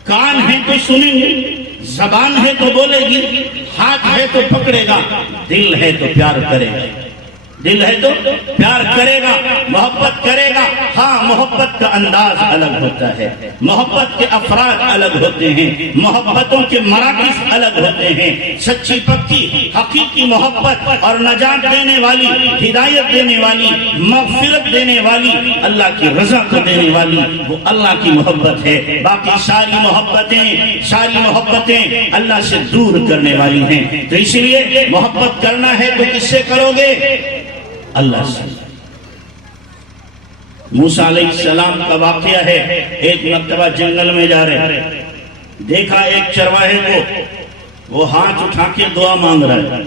کان ہیں تو سنیں گے، زبان ہے تو بولے گی، ہاتھ ہے تو پکڑے گا، دل ہے تو پیار کرے گا. دل ہے تو پیار کرے گا، محبت کرے گا. ہاں محبت کا انداز الگ ہوتا ہے، محبت کے افراد الگ ہوتے ہیں، محبتوں کے مراکز الگ ہوتے ہیں. سچی پکی حقیقی محبت اور نجات دینے والی، ہدایت دینے والی، مغفرت دینے والی، اللہ کی رضا کو دینے والی وہ اللہ کی محبت ہے. باقی ساری محبتیں اللہ سے دور کرنے والی ہیں. تو اس لیے محبت کرنا ہے تو کس سے کرو گے؟ اللہ سے. موسیٰ علیہ السلام کا واقعہ ہے. ایک مرتبہ جنگل میں جا رہے، دیکھا ایک چرواہے کو، وہ ہاتھ اٹھا کے دعا مانگ رہا ہے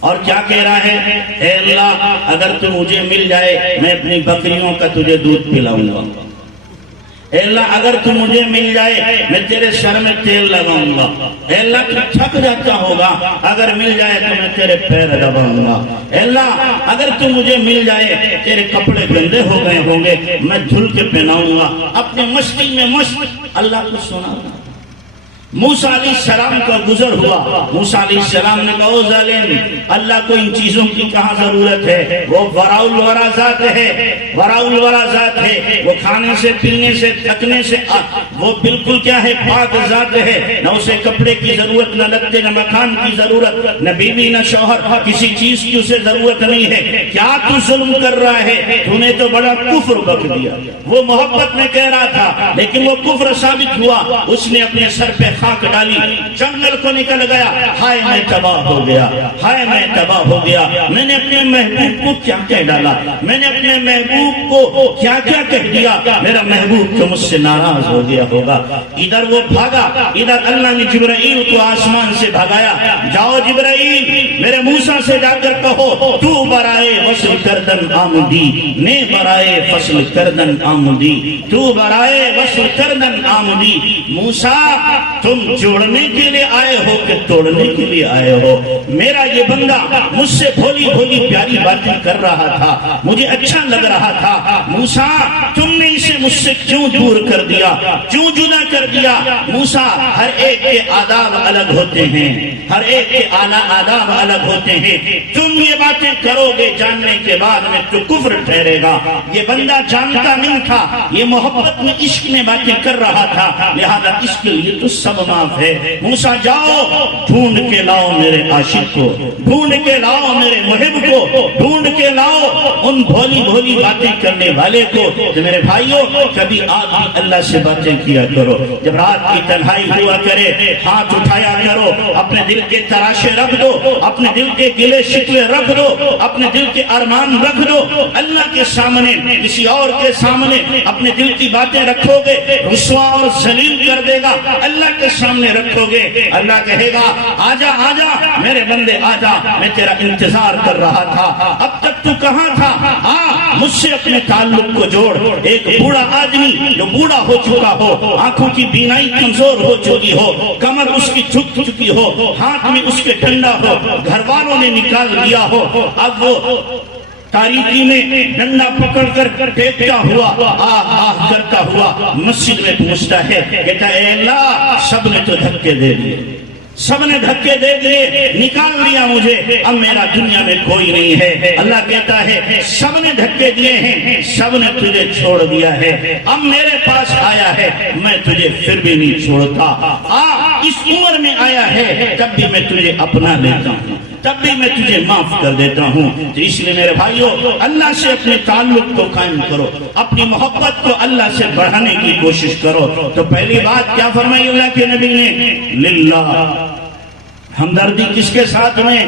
اور کیا کہہ رہا ہے؟ اے اللہ اگر تو مجھے مل جائے میں اپنی بکریوں کا تجھے دودھ پلاؤں گا. اے اللہ اگر تو مجھے مل جائے میں تیرے سر میں تیل لگاؤں گا. اے اللہ تو تھک جاتا ہوگا، اگر مل جائے تو میں تیرے پیر دباؤں گا. اے اللہ اگر تو مجھے مل جائے تیرے کپڑے گندے ہو گئے ہوں گے میں دھل کے پہناؤں گا. اپنے مستی میں مست اللہ کو سنا. موسیٰ علیہ السلام کا گزر ہوا. موسیٰ علیہ السلام نے کہا او ظالم، اللہ کو ان چیزوں کی کہاں ضرورت ہے؟ وہ وراء الورا ذات ہے، وراء الورا ذات ہے. وہ کھانے سے پینے سے تھکنے سے وہ بالکل کیا ہے؟ پاک ذات ہے. نہ اسے کپڑے کی ضرورت، نہ لتے، نہ مکان کی ضرورت، نہ بیوی نہ شوہر، کسی چیز کی اسے ضرورت نہیں ہے. کیا تو ظلم کر رہا ہے؟ تو نے تو بڑا کفر بک دیا. وہ محبت میں کہہ رہا تھا لیکن وہ کفر ثابت ہوا. اس نے اپنے سر پہ خاک ڈالی، جنگل کو نکل گیا. ہائے میں تباہ ہو گیا، ہائے میں تباہ ہو گیا. میں نے اپنے محبوب کو کیا کہہ ڈالا، میں نے اپنے محبوب کو کیا کیا کہہ دیا. میرا محبوب تو مجھ سے ناراض ہو گیا ہوگا. ادھر وہ بھاگا، ادھر اللہ نے جبرائیل کو آسمان سے بھگایا. جاؤ جبرائیل میرے موسیٰ سے جا کر کہو تو برائے وصل کردن آمدی، نے برائے فصل کردن آمدی، تو برائے وصل کردن آمدی. موسیٰ تم جوڑنے کے لیے آئے ہو کہ توڑنے کے لیے آئے ہو؟ میرا یہ بندہ مجھ سے بھولی بھولی پیاری باتیں کر رہا تھا، مجھے اچھا لگ رہا تھا. موسیٰ تم نے اسے مجھ سے کیوں دور کر دیا، کیوں جدا کر دیا؟ موسیٰ ہر ایک کے آداب الگ ہوتے ہیں، ہر ایک کے آداب الگ ہوتے ہیں. تم یہ باتیں کرو گے جاننے کے بعد میں تو کفر ٹھہرے گا. یہ بندہ جانتا نہیں تھا، یہ محبت میں عشق میں باتیں کر رہا تھا، لہذا اس کے لیے تو سبق سب معاف ہے۔ موسیٰ جاؤ ڈھونڈ کے لاؤ میرے عاشق کو، ڈھونڈ کے لاؤ میرے محب کو، ڈھونڈ کے لاؤ ان بھولی بھولی باتیں کرنے والے کو۔ تو میرے بھائیوں کبھی آپ اللہ سے باتیں کیا کرو، جب رات کی تنہائی ہوا کرے ہاتھ اٹھایا کرو، اپنے دل کے تراشے رکھ دو، اپنے دل کے گلے شکوے رکھ دو، اپنے دل کے ارمان رکھ دو۔ اللہ کے سامنے کسی اور کے سامنے اپنے دل کی باتیں رکھو گے رسوا اور ذلیل کر دے گا۔ اللہ کے سامنے رکھو گے اللہ کہے گا آجا آجا میرے بندے آجا، میں تیرا انتظار کر رہا تھا، اب تک تو کہاں تھا؟ مجھ سے اپنے تعلق کو جوڑ۔ ایک بوڑھا آدمی جو بوڑھا ہو چکا ہو، آنکھوں کی بینائی کمزور ہو چکی ہو، کمر اس کی جھک چکی ہو، ہاتھ میں اس کے ڈنڈا ہو، گھر والوں نے نکال دیا ہو، اب وہ تاریکی میں ڈنڈا پکڑ کر ٹیکتا ہوا آہ کرتا ہوا مسجد میں پہنچتا ہے، کہتا ہے اے اللہ سب نے تو دھکے دے دیے، سب نے دھکے دے دیے، نکال دیا مجھے، اب میرا دنیا میں کوئی نہیں ہے۔ اللہ کہتا ہے سب نے دھکے دیے ہیں، سب نے تجھے چھوڑ دیا ہے، اب میرے پاس آیا ہے میں تجھے پھر بھی نہیں چھوڑتا۔ اس عمر میں آیا ہے تب بھی میں تجھے اپنا لیتا ہوں، تب بھی میں تجھے معاف کر دیتا ہوں۔ تو اس لیے میرے بھائیوں اللہ سے اپنے تعلق کو قائم کرو، اپنی محبت کو اللہ سے بڑھانے کی کوشش کرو۔ تو پہلی بات کیا فرمائی اللہ کے نبی نے؟ للہ، ہمدردی کس کے ساتھ میں؟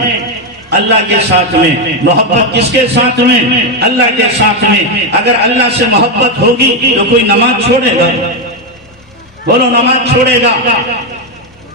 اللہ کے ساتھ میں۔ محبت کس کے ساتھ میں؟ اللہ کے ساتھ میں۔ اگر اللہ سے محبت ہوگی تو کوئی نماز چھوڑے گا؟ بولو نماز چھوڑے گا؟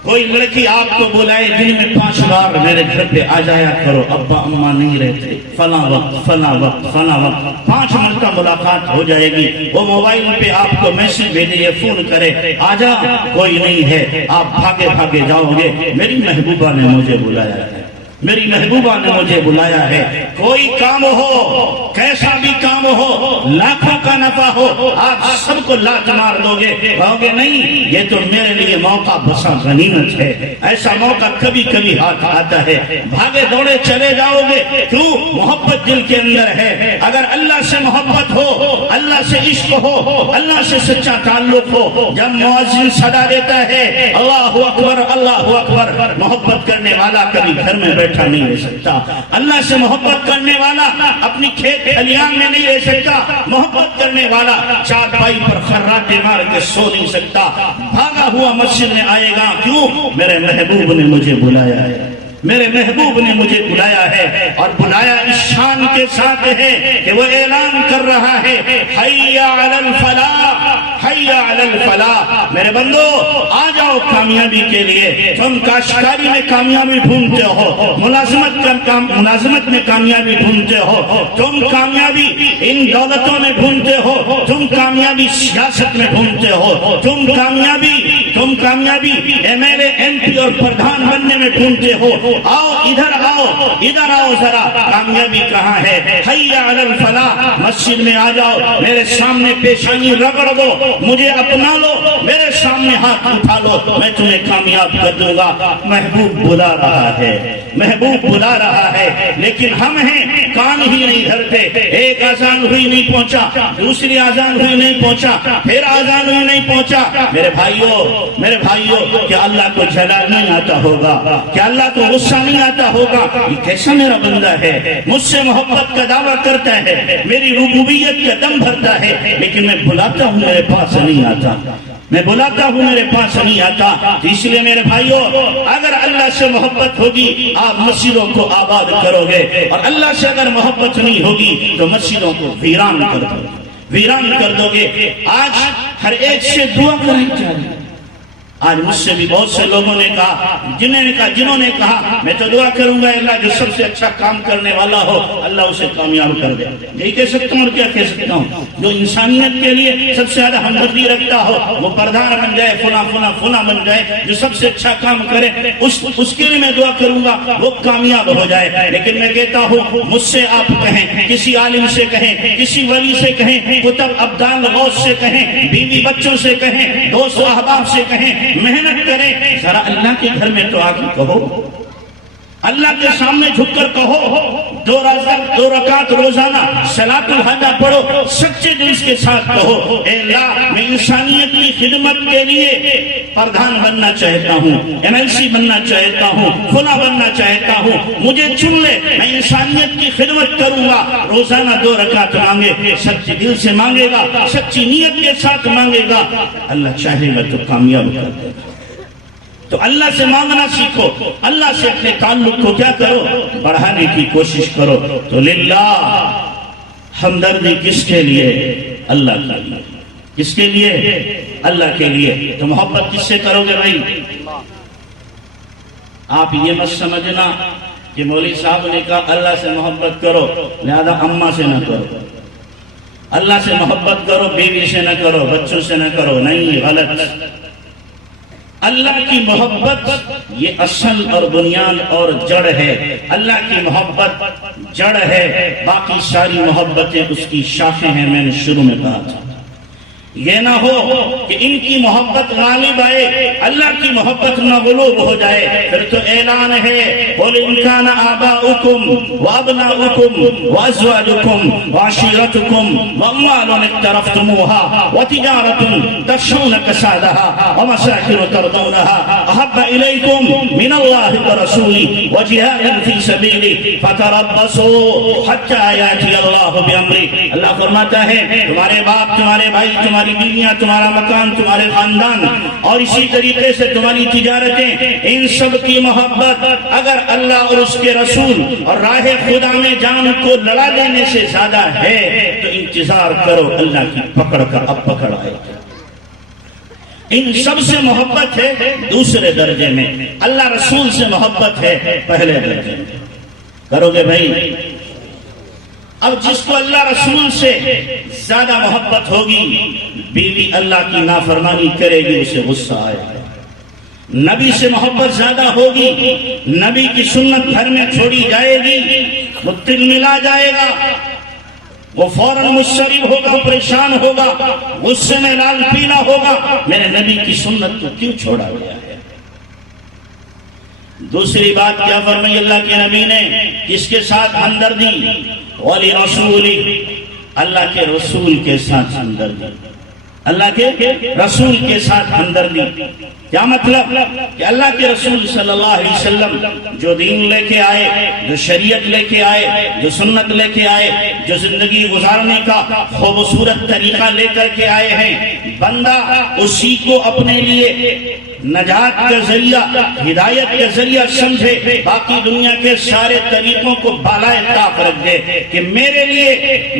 کوئی لڑکی آپ کو بلائے دن میں 5 بار میرے گھر پہ آ جایا کرو، ابا اماں نہیں رہتے، فلاں وقت فلاں وقت فلاں وقت، 5 مرتبہ ملاقات ہو جائے گی۔ وہ موبائل پہ آپ کو میسج بھیجے یا فون کرے آجا، کوئی نہیں ہے، آپ بھاگے بھاگے جاؤ گے میری محبوبہ نے مجھے بلایا ہے، میری محبوبہ نے مجھے بلایا ہے۔ کوئی کام ہو، کیسا بھی کام ہو، لاکھوں کا نفع ہو، آپ سب کو لات مار دو گے، کہو گے نہیں یہ تو میرے لیے موقع بسا غنیمت ہے۔ ایسا موقع کبھی کبھی ہاتھ آتا ہے، بھاگے دوڑے چلے جاؤ گے، کیوں؟ محبت دل کے اندر ہے۔ اگر اللہ سے محبت ہو، اللہ سے عشق ہو، اللہ سے سچا تعلق ہو، جب مؤذن صدا دیتا ہے اللہ اکبر اللہ اکبر، محبت کرنے والا کبھی گھر میں بیٹھا نہیں رہ سکتا، اللہ سے محبت کرنے والا اپنی کھیت کھلیان میں نہیں رہ سکتا، محبت کرنے والا چارپائی پر خراٹے مار کے سو نہیں سکتا، بھاگا ہوا مسجد میں آئے گا، کیوں؟ میرے محبوب نے مجھے بلایا ہے، میرے محبوب نے مجھے بلایا ہے۔ اور بلایا اس شان کے ساتھ ہے کہ وہ اعلان کر رہا ہے حی علی الفلاح، حی علی الفلاح۔ میرے بندو آ جاؤ کامیابی کے لیے۔ تم کاشتکاری میں کامیابی ڈھونڈتے ہو، ملازمت میں کامیابی ڈھونڈتے ہو، تم کامیابی ان دولتوں میں ڈھونڈتے ہو، تم کامیابی سیاست میں ڈھونڈتے ہو، تم کامیابی M L A M P اور پردھان بننے میں ڈھونڈتے ہو۔ آؤ ادھر آؤ ذرا، کامیابی کہاں ہے؟ حی علی الفلاح، مسجد میں آ جاؤ، میرے سامنے پیشانی رگڑ دو، مجھے اپنا لو، میرے سامنے ہاتھ اٹھا لو، میں تمہیں کامیاب کر دوں گا۔ محبوب بلا رہا ہے، محبوب بلا رہا ہے، لیکن ہم ہیں کان ہی نہیں دھرتے۔ ایک اذان ہوئی نہیں پہنچا، دوسری اذان ہوئی نہیں پہنچا، پھر اذان ہوئی نہیں پہنچا۔ میرے بھائیوں کیا اللہ کو جلال نہیں آتا ہوگا؟ کیا اللہ کو غصہ نہیں آتا ہوگا؟ یہ کیسا میرا بندہ ہے، مجھ سے محبت کا دعویٰ کرتا ہے، میری ربوبیت کا دم بھرتا ہے، لیکن میں بلاتا ہوں میرے پاس نہیں آتا، میں بلاتا ہوں میرے پاس نہیں آتا۔ اس لیے میرے بھائیوں اگر اللہ سے محبت ہوگی آپ مسجدوں کو آباد کرو گے، اور اللہ سے اگر محبت نہیں ہوگی تو مسجدوں کو ویران کر دو گے۔ آج ہر ایک سے دعا کریں چاہیے۔ آج مجھ سے بھی بہت سے لوگوں نے کہا، جنہوں نے کہا میں تو دعا کروں گا اللہ جو سب سے اچھا کام کرنے والا ہو اللہ اسے کامیاب کر دے۔ یہی کہہ سکتا ہوں اور کیا کہہ سکتا ہوں؟ جو انسانیت کے لیے سب سے زیادہ ہمدردی رکھتا ہو وہ پردھان بن جائے، فلاں بن جائے، جو سب سے اچھا کام کرے اس کے لیے میں دعا کروں گا وہ کامیاب ہو جائے۔ لیکن میں کہتا ہوں مجھ سے آپ کہیں، کسی عالم سے کہیں، کسی ولی سے کہیں، کتب ابدال غوث سے کہیں، بیوی بچوں سے کہیں، دوست احباب سے کہیں، محنت کریں، ذرا اللہ کے گھر میں تو آ کے کہو، اللہ کے سامنے جھک کر کہو، دو رکعت روزانہ صلاۃ الحاجہ پڑھو، سچے دل کے ساتھ کہو، اے اللہ میں انسانیت کی خدمت کے لیے پردھان بننا چاہتا ہوں، MLC بننا چاہتا ہوں، فلاں بننا چاہتا ہوں، مجھے چن لے، میں انسانیت کی خدمت کروں گا۔ روزانہ 2 رکعت مانگے، سچے دل سے مانگے گا، سچی نیت کے ساتھ مانگے گا، اللہ چاہے گا تو کامیاب کر دے گا۔ تو اللہ سے مانگنا سیکھو، اللہ سے اپنے تعلق کو کیا کرو، بڑھانے کی کوشش کرو۔ تو للہ ہمدردی کس کے لیے؟ اللہ کے لیے۔ کس کے لیے؟ اللہ کے لیے۔ تو محبت کس سے کرو گے بھائی؟ آپ یہ مت سمجھنا کہ مولوی صاحب نے کہا اللہ سے محبت کرو لہذا اماں سے نہ کرو، اللہ سے محبت کرو بیوی سے نہ کرو، بچوں سے نہ کرو، نہیں، غلط۔ اللہ کی محبت یہ اصل اور بنیاد اور جڑ ہے، اللہ کی محبت جڑ ہے، باقی ساری محبتیں اس کی شاخیں ہیں، میں نے شروع میں کہا تھا۔ یہ نہ ہو کہ ان کی محبت غالب آئے، اللہ کی محبت نہ غلوب ہو جائے، پھر تو اعلان ہے قُلْ إِنْ كَانَ آبَاؤُكُمْ وَأَبْنَاؤُكُمْ وَأَزْوَاجُكُمْ وَعَشِيرَتُكُمْ وَأَمْوَالٌ اقْتَرَفْتُمُوهَا وَتِجَارَةٌ تَخْشَوْنَ كَسَادَهَا وَمَسَاكِنُ تَرْضَوْنَهَا أَحَبَّ إِلَيْكُمْ مِنَ اللَّهِ وَرَسُولِهِ وَجِهَادٍ فِي سَبِيلِهِ فَتَرَبَّصُوا حَتَّىٰ يَأْتِيَ اللَّهُ بِأَمْرِهِ۔ اللہ فرماتا ہے تمہارے باپ، تمہارے بھائی، تمہاری بیویاں، تمہارا مکان، تمہارے خاندان اور اسی طریقے سے تمہاری تجارتیں، ان سب کی محبت اگر اللہ اور اس کے رسول اور راہ خدا میں جان کو لڑا دینے سے زیادہ ہے تو انتظار کرو، اللہ کی پکڑ کا اب پکڑ آئے گا۔ ان سب سے محبت ہے دوسرے درجے میں، اللہ رسول سے محبت ہے پہلے درجے میں۔ کرو گے بھائی؟ اب جس کو اللہ رسول سے زیادہ محبت ہوگی، بیوی اللہ کی نافرمانی کرے گی، اسے غصہ آئے گا۔ نبی سے محبت زیادہ ہوگی، نبی کی سنت گھر میں چھوڑی جائے گی، وہ تل ملا جائے گا، وہ فوراً مضطرب ہوگا، پریشان ہوگا، غصے میں لال پیلا ہوگا، میرے نبی کی سنت کو کیوں چھوڑا گیا ہے۔ دوسری بات کیا فرمائی اللہ کے نبی نے؟ کس کے ساتھ ہمدردی؟ وَلِرَسُولِ، اللہ کے رسول کے ساتھ ہمدردی، اللہ کے رسول کے ساتھ ہمدردی۔ کیا مطلب؟ کہ اللہ کے رسول صلی اللہ علیہ وسلم جو دین لے کے آئے، جو شریعت لے کے آئے، جو سنت لے کے آئے، جو زندگی گزارنے کا خوبصورت طریقہ لے کر کے آئے ہیں، بندہ اسی کو اپنے لیے نجات کا ذریعہ، ہدایت کا ذریعہ سمجھے، باقی دنیا کے سارے طریقوں کو بالائے طاق رکھ دے کہ میرے لیے،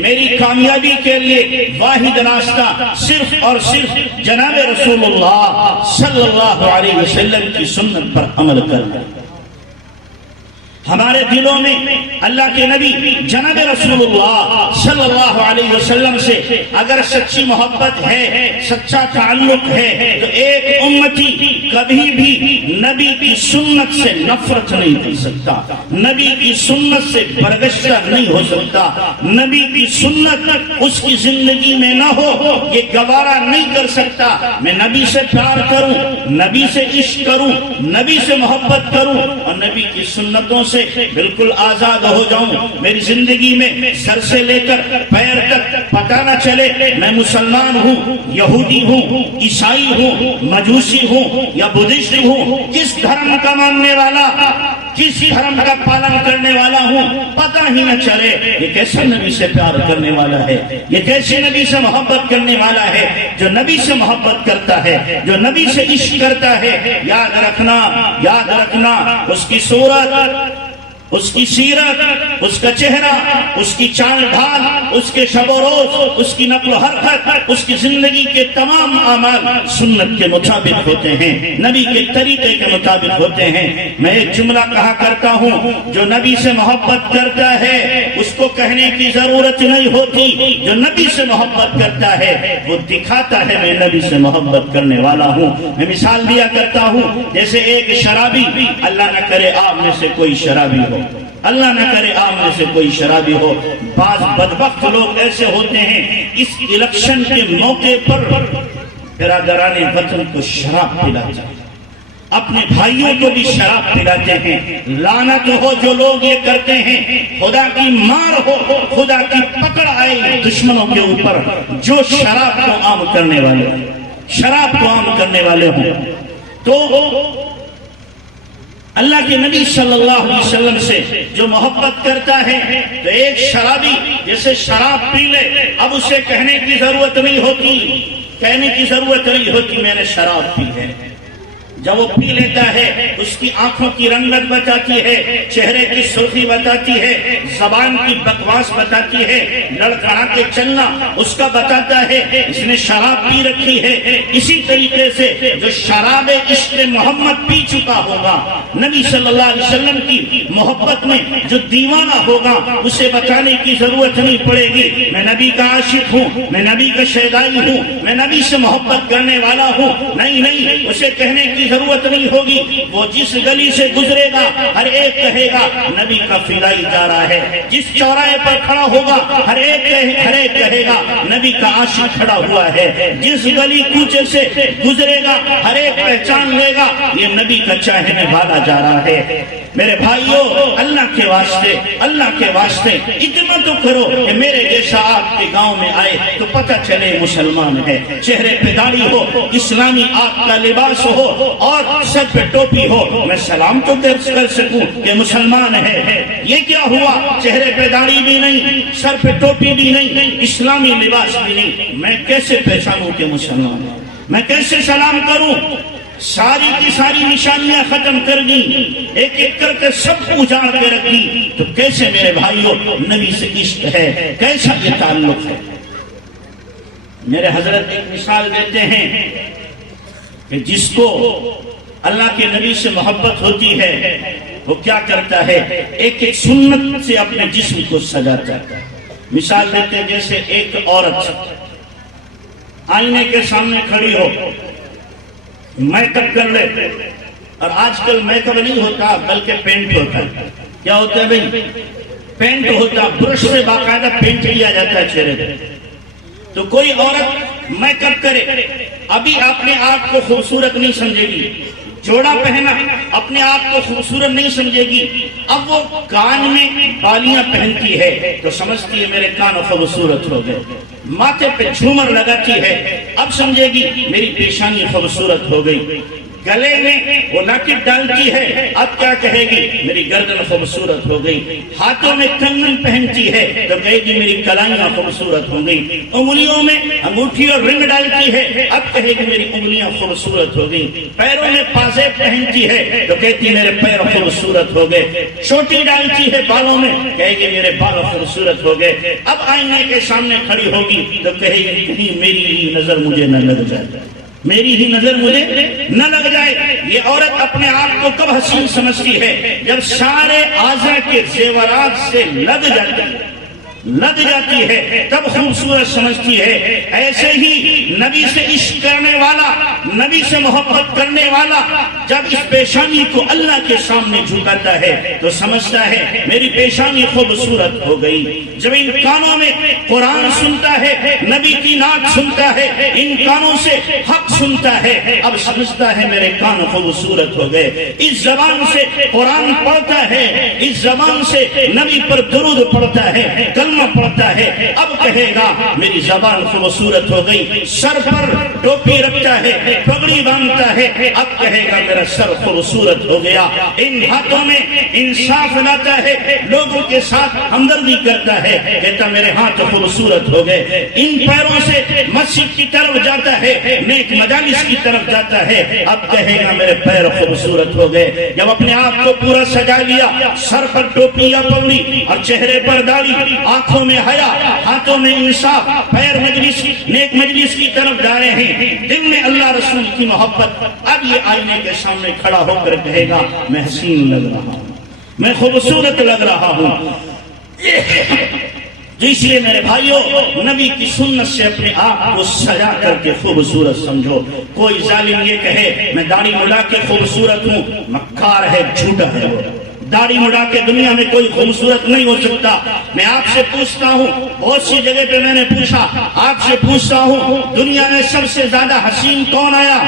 میری کامیابی کے لیے واحد راستہ صرف اور صرف جناب رسول اللہ صلی اللہ علیہ وسلم کی سنت پر عمل کرنا۔ ہمارے دلوں میں اللہ کے نبی جناب رسول اللہ صلی اللہ علیہ وسلم سے اگر سچی محبت ہے، سچا تعلق ہے، تو ایک امتی کبھی بھی نبی کی سنت سے نفرت نہیں کر سکتا، نبی کی سنت سے برگشتہ نہیں ہو سکتا، نبی کی سنت اس کی زندگی میں نہ ہو یہ گوارا نہیں کر سکتا۔ میں نبی سے پیار کروں، نبی سے عشق کروں، نبی سے محبت کروں اور نبی کی سنتوں سے بالکل آزاد ہو جاؤں، میری زندگی میں سر سے لے کر پیر تک پتہ نہ چلے میں مسلمان ہوں، یہودی ہوں، عیسائی ہوں، مجوسی ہوں یا بدھسٹ ہوں، کس دھرم کا ماننے والا، کس دھرم کا پالن کرنے والا ہوں، پتہ ہی نہ چلے۔ یہ کیسے نبی سے پیار کرنے والا ہے، یہ کیسے نبی سے محبت کرنے والا ہے؟ جو نبی سے محبت کرتا ہے، جو نبی سے عشق کرتا ہے، یاد رکھنا، یاد رکھنا، اس کی صورت، اس کی سیرت، اس کا چہرہ، اس کی چال ڈھال، اس کے شب و روز، اس کی نقل و حرکت، اس کی زندگی کے تمام اعمال سنت کے مطابق ہوتے ہیں، نبی کے طریقے کے مطابق ہوتے ہیں۔ میں ایک جملہ کہا کرتا ہوں، جو نبی سے محبت کرتا ہے اس کو کہنے کی ضرورت نہیں ہوتی، جو نبی سے محبت کرتا ہے وہ دکھاتا ہے میں نبی سے محبت کرنے والا ہوں۔ میں مثال دیا کرتا ہوں، جیسے ایک شرابی، اللہ نہ کرے آپ میں سے کوئی شرابی ہو، اللہ نہ کرے آپ میں سے کوئی شرابی ہو، بعض بدبخت لوگ ایسے ہوتے ہیں اس الیکشن کے موقع پر برادران وطن کو شراب پلاتے ہیں، اپنے بھائیوں کو بھی شراب پلاتے ہیں. لعنت ہو جو لوگ یہ کرتے ہیں. خدا کی مار ہو, خدا کی پکڑ آئے دشمنوں کے اوپر جو شراب کو عام کرنے والے ہوں, شراب کو عام کرنے والے ہوں. تو اللہ کے نبی صلی اللہ علیہ وسلم سے جو محبت کرتا ہے تو ایک شرابی جیسے شراب پی لے, اب اسے کہنے کی ضرورت نہیں ہوتی میں نے شراب پی ہے. جب وہ پی لیتا ہے اس کی آنکھوں کی رنگت بتاتی ہے, چہرے کی سرخی بتاتی ہے, زبان کی بکواس بتاتی ہے, لڑکھڑا کے چلنا اس کا بتاتا ہے اس نے شراب پی رکھی ہے. اسی طریقے سے جو شراب عشق محمد پی چکا ہوگا, نبی صلی اللہ علیہ وسلم کی محبت میں جو دیوانہ ہوگا, اسے بتانے کی ضرورت نہیں پڑے گی میں نبی کا عاشق ہوں, میں نبی کا شیدائی ہوں, میں نبی سے محبت کرنے والا ہوں. نہیں, اسے کہنے کی ضرورت نہیں ہوگی. وہ جس گلی سے گزرے گا ہر ایک کہے گا نبی کا فدائی جا رہا ہے. جس چوراہے پر کھڑا ہوگا ہر ایک کہے گا نبی کا عاشق کھڑا ہوا ہے. جس گلی کوچے سے گزرے گا ہر ایک پہچان لے گا یہ نبی کا چاہنے والا جا رہا ہے. میرے بھائیوں, اللہ کے واسطے اتنا تو کرو کہ میرے جیسا آپ کے گاؤں میں آئے تو پتہ چلے مسلمان ہے. چہرے پہ داڑھی ہو, اسلامی آپ کا لباس ہو اور سر پہ ٹوپی ہو, میں سلام تو کر سکوں کہ مسلمان ہے. یہ کیا ہوا, چہرے پہ داڑھی بھی نہیں, سر پہ ٹوپی بھی نہیں, اسلامی لباس بھی نہیں, میں کیسے پہچانوں کہ مسلمان ہے؟ میں کیسے سلام کروں؟ ساری کی ساری نشانیاں ختم کر دی, ایک ایک کر کے سب اجاڑ کے رکھی. تو کیسے میرے بھائیوں نبی سے عشق ہے, کیسا یہ تعلق ہے؟ میرے حضرت ایک مثال دیتے ہیں کہ جس کو اللہ کے نبی سے محبت ہوتی ہے وہ کیا کرتا ہے, ایک ایک سنت سے اپنے جسم کو سجاتا ہے. مثال دیتے ہیں جیسے ایک عورت آئینے کے سامنے کھڑی ہو, میک اپ کر لے, اور آج کل میک اپ نہیں ہوتا بلکہ پینٹ ہوتا ہے. کیا ہوتا ہے بھائی؟ پینٹ ہوتا, برش سے باقاعدہ پینٹ کیا جاتا ہے چہرے پہ. تو کوئی عورت میک اپ کرے, ابھی اپنے آپ کو خوبصورت نہیں سمجھے گی. جوڑا پہنا, اپنے آپ کو خوبصورت نہیں سمجھے گی. اب وہ کان میں بالیاں پہنتی ہے تو سمجھتی ہے میرے کان خوبصورت ہو گئے. ماتھے پہ جھومر لگاتی ہے, اب سمجھے گی میری پیشانی خوبصورت ہو گئی. گلے میں وہ لاکٹ ڈالتی ہے, اب کیا کہے گی میری گردن خوبصورت ہو گئی. ہاتھوں میں کنگن پہنتی ہے تو کہے گی میری کلائیاں خوبصورت ہو گئی. انگلیوں میں انگوٹھی اور رنگ ڈالتی ہے, اب کہے گی میری انگلیاں خوبصورت ہو گئی. پیروں میں پازیب پہنتی ہے تو کہتی میرے پیر خوبصورت ہو گئے. چوٹی ڈالتی ہے بالوں میں, کہے گی میرے بال خوبصورت ہو گئے. اب آئینے کے سامنے کھڑی ہوگی تو کہے گی کہیں میری نظر مجھے نہ لگ جائے, میری ہی نظر مجھے نہ لگ جائے. یہ عورت اپنے آپ کو کب حسین سمجھتی ہے؟ جب سارے اعضاء کے زیورات سے لگ جاتی ہے تب خوبصورت سمجھتی ہے. ایسے ہی نبی سے عشق کرنے والا, نبی سے محبت کرنے والا جب اس پیشانی کو اللہ کے سامنے جھکاتا ہے تو سمجھتا ہے میری پیشانی خوبصورت ہو گئی. جب ان کانوں میں قرآن سنتا ہے, نبی کی نعت سنتا ہے, ان کانوں سے حق سنتا ہے, اب سمجھتا ہے میرے کان خوبصورت ہو گئے. اس زبان سے قرآن پڑھتا ہے, اس زبان سے نبی پر درود پڑھتا ہے, پڑھتا ہے, اب کہے گا میری زبان خوبصورت ہو گئی. سر پر ٹوپی رکھتا ہے, پگڑی باندھتا ہے, اب کہے گا میرا سر خوبصورت ہو گیا. ان ہاتھوں میں انصاف لاتا ہے, لوگوں کے ساتھ ہمدردی کرتا ہے, کہتا میرے ہاتھ خوبصورت ہو گئے. ان پیروں سے مسجد کی طرف جاتا ہے, نیک مجالس کی طرف جاتا ہے, اب کہے گا میرے پیر خوبصورت ہو گئے. جب اپنے آپ کو پورا سجا لیا, سر پر ٹوپی یا پگڑی اور چہرے پر داڑھی, آنکھوں میں حیا, ہاتھوں میں انصاف, پیر مجلس نیک مجلس کی طرف جا رہے ہیں, دل میں اللہ رسول کی محبت. اب یہ آئینے کے سامنے کھڑا ہو کر کہے گا میں حسین لگ رہا ہوں, میں خوبصورت لگ رہا ہوں. اس لیے میرے بھائیوں نبی کی سنت سے اپنے آپ کو سجا کر کے خوبصورت سمجھو. کوئی ظالم یہ کہے میں داڑھی ملا کے خوبصورت ہوں, مکار ہے, جھوٹا ہے. وہ داڑھی مڑا کے دنیا میں کوئی خوبصورت نہیں ہو سکتا. میں آپ سے پوچھتا ہوں, بہت سی جگہ پہ میں نے پوچھا, آپ سے پوچھتا ہوں دنیا میں سب سے زیادہ حسین کون آیا؟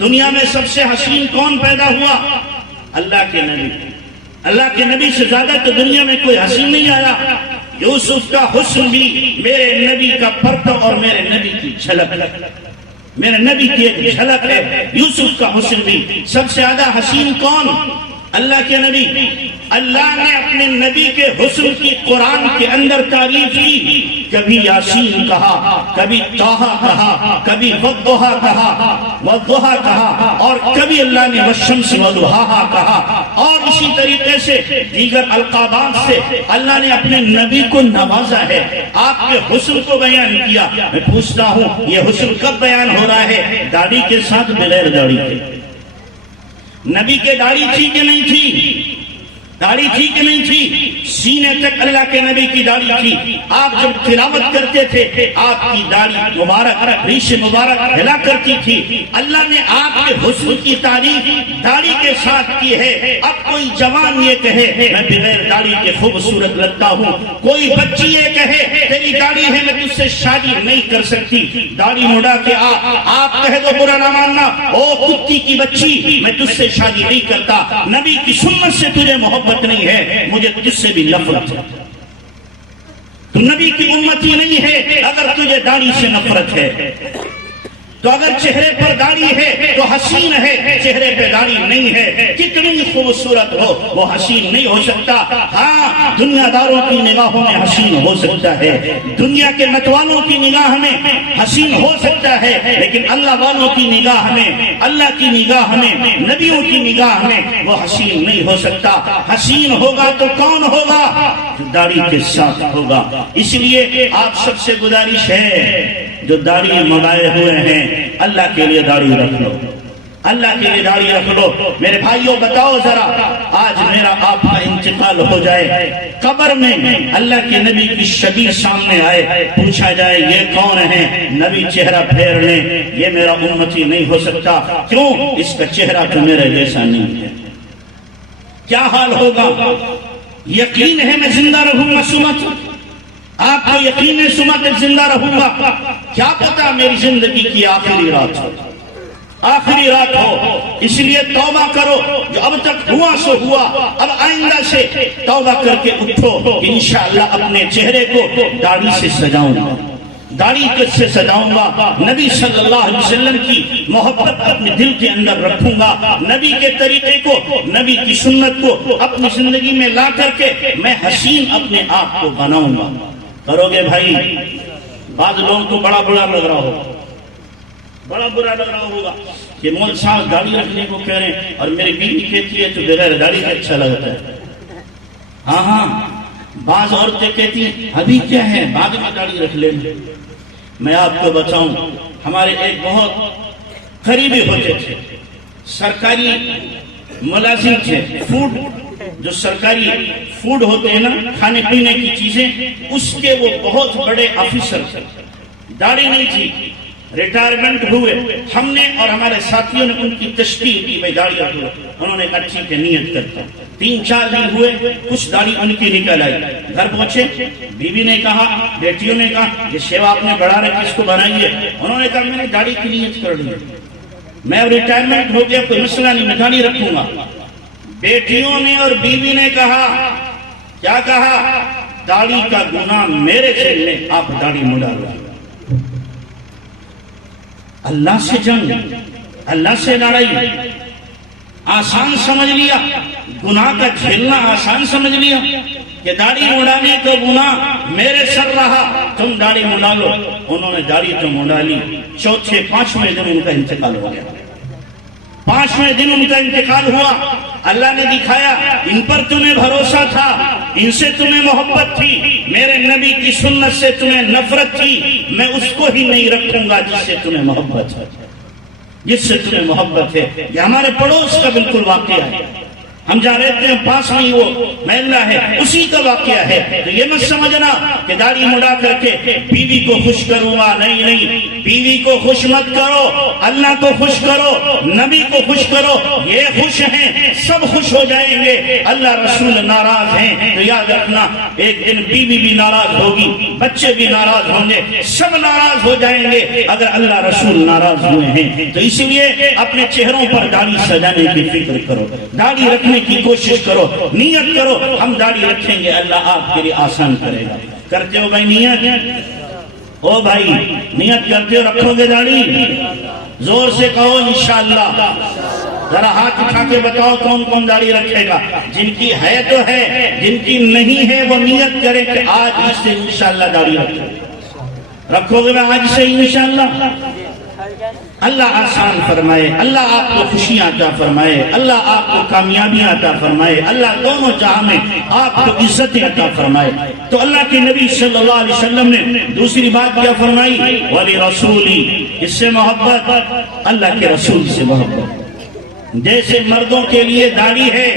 دنیا میں سب سے حسین کون پیدا ہوا؟ اللہ کے نبی. اللہ کے نبی سے زیادہ تو دنیا میں کوئی حسین نہیں آیا. یوسف کا حسن بھی میرے نبی کا پرتو اور میرے نبی کی جھلک ہے. میرے نبی کی ایک جھلک ہے. یوسف کا حسن بھی. سب سے زیادہ حسین کون؟ اللہ کے نبی. اللہ نے اپنے نبی کے حسن کی قرآن کے اندر تعریف کی. کبھی یاسین کہا، کبھی طٰہٰ کہا، کبھی والضحیٰ کہا، اور کبھی اللہ نے والشمس وضحاہا کہا. اور اسی طریقے سے دیگر القابات سے اللہ نے اپنے نبی کو نوازا ہے، آپ کے حسن کو بیان کیا. میں پوچھتا ہوں یہ حسن کب بیان ہو رہا ہے؟ داڑھی کے ساتھ بغیر داڑھی کے؟ نبی کے داڑھی تھی کہ نہیں تھی؟ داڑھی تھی کہ نہیں تھی؟ سینے تک اللہ کے نبی کی داڑھی تھی. آپ جب تلاوت کرتے تھے آپ کی داڑھی مبارک ریش مبارک ہلا کرتی تھی. اللہ نے آپ کے حسن کی تعریف داڑھی کے ساتھ کی ہے. اب کوئی جوان یہ کہے میں بغیر داڑھی کے خوبصورت لگتا ہوں، کوئی بچی یہ کہے تیری داڑھی ہے میں تجھ سے شادی نہیں کر سکتی، داڑھی مڑا کے آپ کہے تو برا نہ ماننا، او کتی کی بچی میں تجھ سے شادی نہیں کرتا. نبی کی سنت سے تجھے محبت نہیں ہے، مجھے تجھ سے بھی نفرت ہے. تو نبی کی امتی نہیں ہے اگر تجھے داڑھی سے نفرت ہے. تو اگر چہرے پر داڑھی ہے تو حسین ہے، چہرے پہ داڑھی نہیں ہے کتنی خوبصورت ہو وہ حسین نہیں ہو سکتا. ہاں دنیا داروں کی نگاہوں میں حسین ہو سکتا ہے، دنیا کے متوالوں کی نگاہ میں حسین ہو سکتا ہے، لیکن اللہ والوں کی نگاہ میں، اللہ کی نگاہ میں، نبیوں کی نگاہ میں وہ حسین نہیں ہو سکتا. حسین ہوگا تو کون ہوگا؟ جو داڑھی کے ساتھ ہوگا. اس لیے آپ سب سے گزارش ہے جو داڑھی مڑائے ہوئے ہیں اللہ کے لیے داڑھی رکھ لو، اللہ کے لیے داڑھی رکھ لو. میرے بھائیوں بتاؤ ذرا، آج میرا آپ کا انتقال ہو جائے، قبر میں اللہ کے نبی کی شبیہ سامنے آئے، پوچھا جائے یہ کون ہے؟ نبی چہرہ پھیر لیں یہ میرا امتی نہیں ہو سکتا. کیوں؟ اس کا چہرہ تو میرے جیسا نہیں ہے. کیا حال ہوگا؟ یقین ہے میں زندہ رہوں گا سمت، آپ کو یقین ہے سمت زندہ رہوں گا. کیا پتا میری زندگی کی آخری رات ہو، آخری رات ہو. اس لیے توبہ کرو، جو اب تک ہوا سو ہوا، اب آئندہ سے توبہ کر کے اٹھو. انشاءاللہ اپنے چہرے کو داڑھی سے سجاؤں گا، داڑھی سے سجاؤں گا. نبی صلی اللہ علیہ وسلم کی محبت اپنے دل کے اندر رکھوں گا، نبی کے طریقے کو، نبی کی سنت کو اپنی زندگی میں لا کر کے میں حسین اپنے آپ کو بناؤں گا. کرو گے بھائی؟ بعض لوگوں کو بڑا برا لگ رہا ہوگا، بڑا برا لگ رہا ہوگا کہ مول صاحب داڑھی رکھنے کو کہہ رہے ہیں اور میری بیوی کہتی ہے تو بغیر داڑھی کے اچھا لگتا ہے. ہاں بعض عورتیں کہتی ہیں ابھی کیا ہے بعد میں داڑھی رکھ لیں. میں آپ کو بتاؤں، ہمارے ایک بہت قریبی ہوتے تھے، سرکاری ملازم تھے، فوڈ جو سرکاری فوڈ ہوتے ہیں نا کھانے پینے کی چیزیں، اس کے وہ بہت بڑے آفیسر تھے. داڑھی نہیں تھی، ریٹائرمنٹ ہوئے. ہم نے اور ہمارے ساتھیوں نے ان کی تشکیل کی بھائی داڑھی رکھ لو. انہوں نے کہا ٹھیک ہے نیت کرتا. 3-4 دن ہوئے، کچھ داڑھی ان کی نکل آئی. گھر پہنچے، بیوی نے کہا، بیٹیوں نے کہا یہ سیوا آپ نے بڑھا رکھی اس کو بنائیے. انہوں نے کہا میں نے داڑھی کی نیت کر لی، میں ریٹائرمنٹ ہو گیا کوئی مسئلہ نہیں، میں داڑھی رکھوں گا. بیٹیوں نے اور بیوی نے کہا، کیا کہا؟ داڑھی کا گناہ میرے سے لے، آپ داڑھی مڑا لو. اللہ سے جنگ، اللہ سے لڑائی آسان سمجھ لیا، گناہ کا جھیلنا آسان سمجھ لیا کہ داڑھی مڑانے کا گناہ میرے سر رہا، تم داڑھی مڑا لو. انہوں نے داڑھی تو مڑا لی. 4-5ویں دن ان کا انتقال ہو گیا. 5ویں دن ان کا انتقال ہوا. اللہ نے دکھایا ان پر تمہیں بھروسہ تھا، ان سے تمہیں محبت تھی، میرے نبی کی سنت سے تمہیں نفرت تھی، میں اس کو ہی نہیں رکھوں گا جس سے تمہیں محبت ہے، جس سے تمہیں محبت ہے. یہ ہمارے پڑوس کا بالکل واقعہ ہے. ہم جہاں رہتے ہیں پاس میں ہی وہ محلہ ہے، اسی کا واقعہ ہے۔ تو یہ مت سمجھنا کہ داڑھی مڑا کر کے بیوی کو خوش کروں گا، نہیں نہیں، بیوی کو خوش مت کرو، اللہ کو خوش کرو، نبی کو خوش کرو، یہ خوش ہیں سب خوش ہو جائیں گے۔ اللہ رسول ناراض ہیں تو یاد رکھنا ایک دن بیوی بھی ناراض ہوگی، بچے بھی ناراض ہوں گے، سب ناراض ہو جائیں گے اگر اللہ رسول ناراض ہوئے ہیں۔ تو اس لیے اپنے چہروں پر داڑھی سجانے کی فکر کرو، داڑھی رکھنے کی کوشش کرو، نیت کرو ہم داڑھی رکھیں گے، اللہ آپ کے لیے آسان کرے گا۔ کرتے ہو بھائی نیت؟ او بھائی نیت کرتے ہو، رکھو گے داڑھی؟ زور سے کہو انشاءاللہ۔ ذرا ہاتھ اٹھا کے بتاؤ کون کون داڑھی رکھے گا؟ جن کی ہے تو ہے، جن کی نہیں ہے وہ نیت کرے کہ آج ہی سے انشاءاللہ داڑھی رکھو گے آج سے انشاءاللہ۔ اللہ آسان فرمائے، اللہ آپ کو خوشیاں عطا فرمائے، اللہ آپ کو کامیابیاں عطا فرمائے، اللہ دونوں جہاں میں آپ کو عزتیں عطا فرمائے۔ تو اللہ کے نبی صلی اللہ علیہ وسلم نے دوسری بات کیا فرمائی؟ وَلِرَسُولِي، اس سے محبت، اللہ کے رسول سے محبت۔ جیسے مردوں کے لیے داڑھی ہے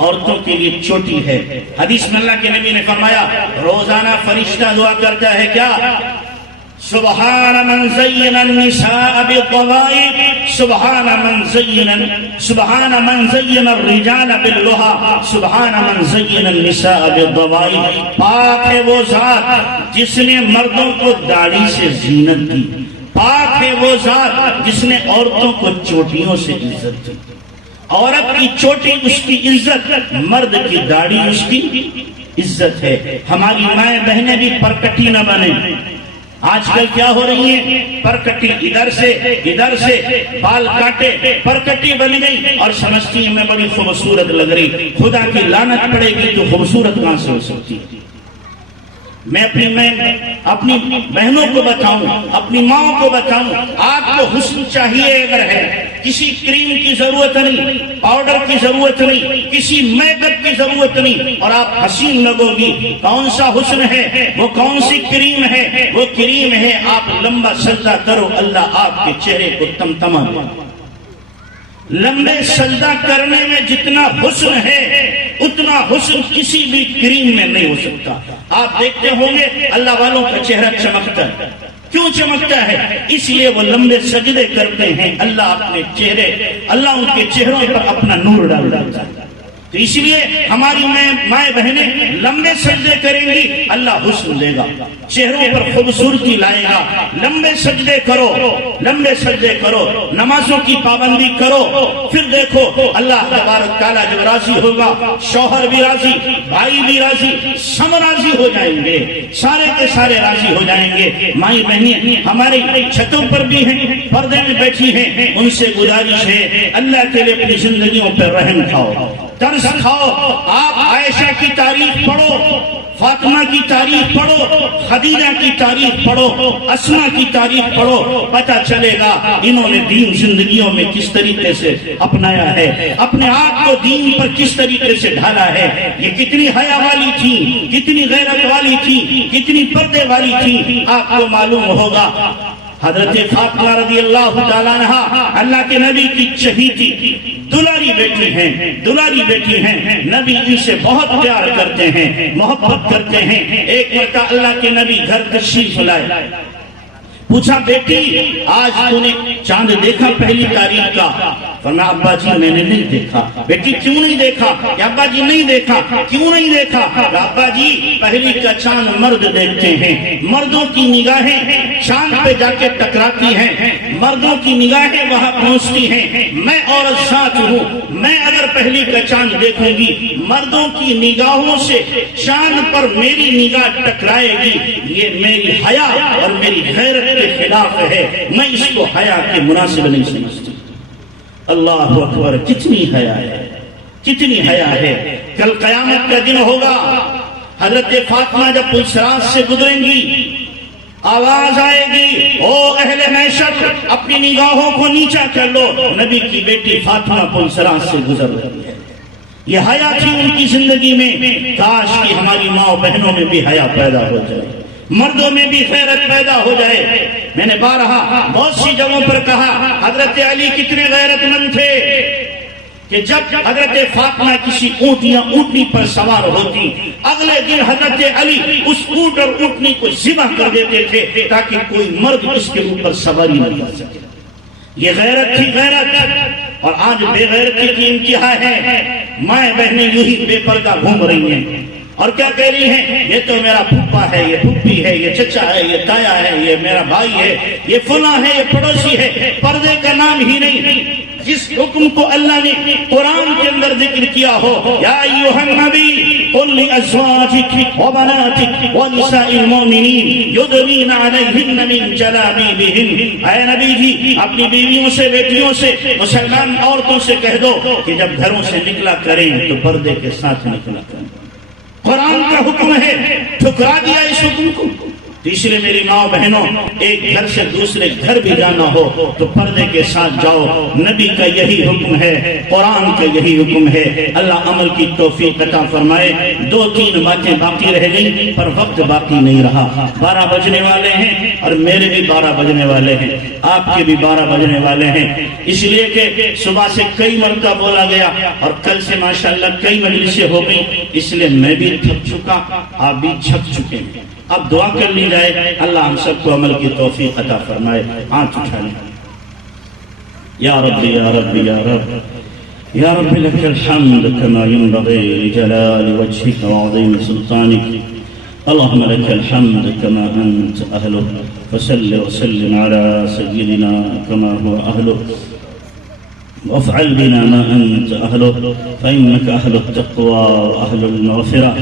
عورتوں کے لیے چوٹی ہے۔ حدیث میں اللہ کے نبی نے فرمایا روزانہ فرشتہ دعا کرتا ہے کیا؟ سبحان من زین النساء بالضوائب، سبحان من زین الرجال باللحى، سبحان من زین النساء بالضوائب۔ پاک ہے وہ ذات جس نے مردوں کو داڑھی سے زینت دی، پاک ہے وہ ذات جس نے عورتوں کو چوٹیوں سے عزت دی۔ عورت کی چوٹی اس کی عزت، مرد کی داڑھی اس کی عزت ہے۔ ہماری مائیں بہنیں بھی پرکٹی نہ بنے۔ آج کل کیا ہو رہی ہے؟ پرکٹی ادھر سے بال کاٹے پرکٹی بن گئی اور سمجھتی ہے میں بڑی خوبصورت لگ رہی۔ خدا کی لعنت پڑے گی تو خوبصورت کہاں سے ہو سکتی؟ میں اپنی بہنوں کو بتاؤں، اپنی ماں کو بتاؤں، آپ کو حسن چاہیے اگر ہے، کسی کریم کی ضرورت نہیں، پاؤڈر کی ضرورت نہیں، کسی میک اپ کی ضرورت نہیں، اور آپ حسین لگو گی۔ کون سا حسن ہے؟ وہ کون سی کریم ہے؟ وہ کریم ہے آپ لمبا سجدہ کرو، اللہ آپ کے چہرے کو تمتما دے۔ لمبے سجدہ کرنے میں جتنا حسن ہے اتنا حسن کسی بھی کریم میں نہیں ہو سکتا۔ آپ دیکھتے ہوں گے اللہ والوں کا چہرہ چمکتا ہے، کیوں چمکتا ہے؟ اس لیے وہ لمبے سجدے کرتے ہیں، اللہ ان کے چہروں پر اپنا نور ڈال دیتا ہے۔ تو اس لیے ہماری مائیں بہنیں لمبے سجدے کریں گی، اللہ حسن دے گا، چہروں پر خوبصورتی لائے گا۔ لمبے سجدے کرو، نمازوں کی پابندی کرو، پھر دیکھو اللہ تبارک تعالیٰ جب راضی ہوگا، شوہر بھی راضی، بھائی بھی راضی، سب راضی ہو جائیں گے، سارے کے سارے راضی ہو جائیں گے۔ مائیں بہنیں ہماری چھتوں پر بھی ہیں، پردے میں بیٹھی ہیں، ان سے گزارش ہے اللہ کے لیے اپنی زندگیوں پر رحم کھاؤ، ترس کھاؤ۔ آپ عائشہ کی تعریف پڑھو، فاطمہ کی تعریف پڑھو، خدیجہ کی تعریف پڑھو، اسما کی تعریف پڑھو، پتہ چلے گا انہوں نے دین زندگیوں میں کس طریقے سے اپنایا ہے، اپنے آپ کو دین پر کس طریقے سے ڈھالا ہے۔ یہ کتنی حیا والی تھی، کتنی غیرت والی تھی، کتنی پردے والی تھی، آپ کو معلوم ہوگا۔ حضرت فاطمہ رضی اللہ تعالیٰ عنہا اللہ کے نبی کی چہیتی دلاری بیٹی ہیں، نبی ان سے بہت پیار کرتے ہیں، محبت کرتے ہیں۔ ایک مرتبہ اللہ کے نبی گھر تشریف لائے، پوچھا بیٹی آج تو نے چاند دیکھا پہلی تاریخ کا؟ فرمایا ابا جی میں نے نہیں دیکھا۔ بیٹی کیوں نہیں دیکھا؟ کہ ابا جی نہیں دیکھا۔ کیوں نہیں دیکھا؟ ابا جی پہلی کا چاند مرد دیکھتے ہیں، مردوں کی نگاہیں چاند پہ جا کے ٹکراتی ہیں، مردوں کی نگاہیں وہاں پہنچتی ہیں، میں عورت ساتھ ہوں، میں اگر پہلی کا چاند دیکھوں گی مردوں کی نگاہوں سے چاند پر میری نگاہ ٹکرائے گی، یہ میری حیا اور میری غیرت کے خلاف ہے، میں اس کو حیا کے مناسب نہیں سمجھتی۔ اللہ اکبر، کتنی حیا ہے، کتنی حیا ہے۔ کل قیامت کا دن ہوگا، حضرت فاطمہ جب پلسرات سے گزریں گی آواز آئے گی او اہل معشر اپنی نگاہوں کو نیچا کر لو، نبی کی بیٹی فاطمہ پلسرات سے گزر رہی ہے۔ یہ حیا تھی ان کی زندگی میں، کاش کہ ہماری ماں بہنوں میں بھی حیا پیدا ہو جائے، مردوں میں بھی غیرت پیدا ہو جائے۔ میں نے بارہا بہت سی جگہوں پر کہا حضرت علی کتنے غیرت مند تھے کہ جب حضرت فاطمہ کسی اونٹ یا اونٹنی پر سوار ہوتی، اگلے دن حضرت علی اس اونٹ اور اونٹنی کو ذبح کر دیتے تھے تاکہ کوئی مرد اس کے اوپر سواری نہ کر سکے۔ یہ غیرت تھی، غیرت۔ اور آج بے غیرتی کی انتہا ہے، مائیں بہنیں یوں ہی بے پردہ گھوم رہی ہیں اور کیا کہہ رہی ہیں، یہ تو میرا پھپھا ہے، یہ پھپھی ہے، یہ چچا ہے، یہ تایا ہے، یہ میرا بھائی ہے، یہ فلاں ہے، یہ پڑوسی ہے، پردے کا نام ہی نہیں۔ جس حکم کو اللہ نے قرآن کے اندر ذکر کیا ہو، یا ایھا النبی قل لازواجک وبناتک ونساء المؤمنین یدنین علیہن من جلابیبہن، اے نبی جی اپنی بیویوں سے، بیٹیوں سے، مسلمان عورتوں سے کہہ دو کہ جب گھروں سے نکلا کریں تو پردے کے ساتھ نکلا کریں۔ قرآن کا حکم ہے، ٹھکرا دیا اس حکم کو۔ اس لیے میری ماں بہنوں، ایک گھر سے دوسرے گھر بھی جانا ہو تو پردے کے ساتھ جاؤ۔ نبی کا یہی حکم ہے، قرآن کا یہی حکم ہے۔ اللہ عمل کی توفیق عطا فرمائے۔ 2-3 باتیں باقی رہ گئیں پر وقت باقی نہیں رہا۔ 12 بجنے والے ہیں اور میرے بھی 12 بجنے والے ہیں، آپ کے بھی 12 بجنے والے ہیں، اس لیے کہ صبح سے کئی مرتبہ بولا گیا اور کل سے ماشاءاللہ کئی مجلسیں ہو گئی، اس لیے میں بھی تھک چکا، آپ بھی چھک چکے ہیں۔ اب دعا کر لی جائے، اللہ ہم سب کو عمل کی توفیق عطا فرمائے۔ ہاتھ اٹھا لیں۔ یا رب یا رب یا رب یا رب لك الحمد كما ينبغي لجلال وجهك وعظيم سلطانك، اللهم لك الحمد كما أنت أهله، فصل وسلم على سيدنا كما هو أهله، وافعل بنا ما أنت أهله، فإنك أهل التقوى وأهل المغفرة،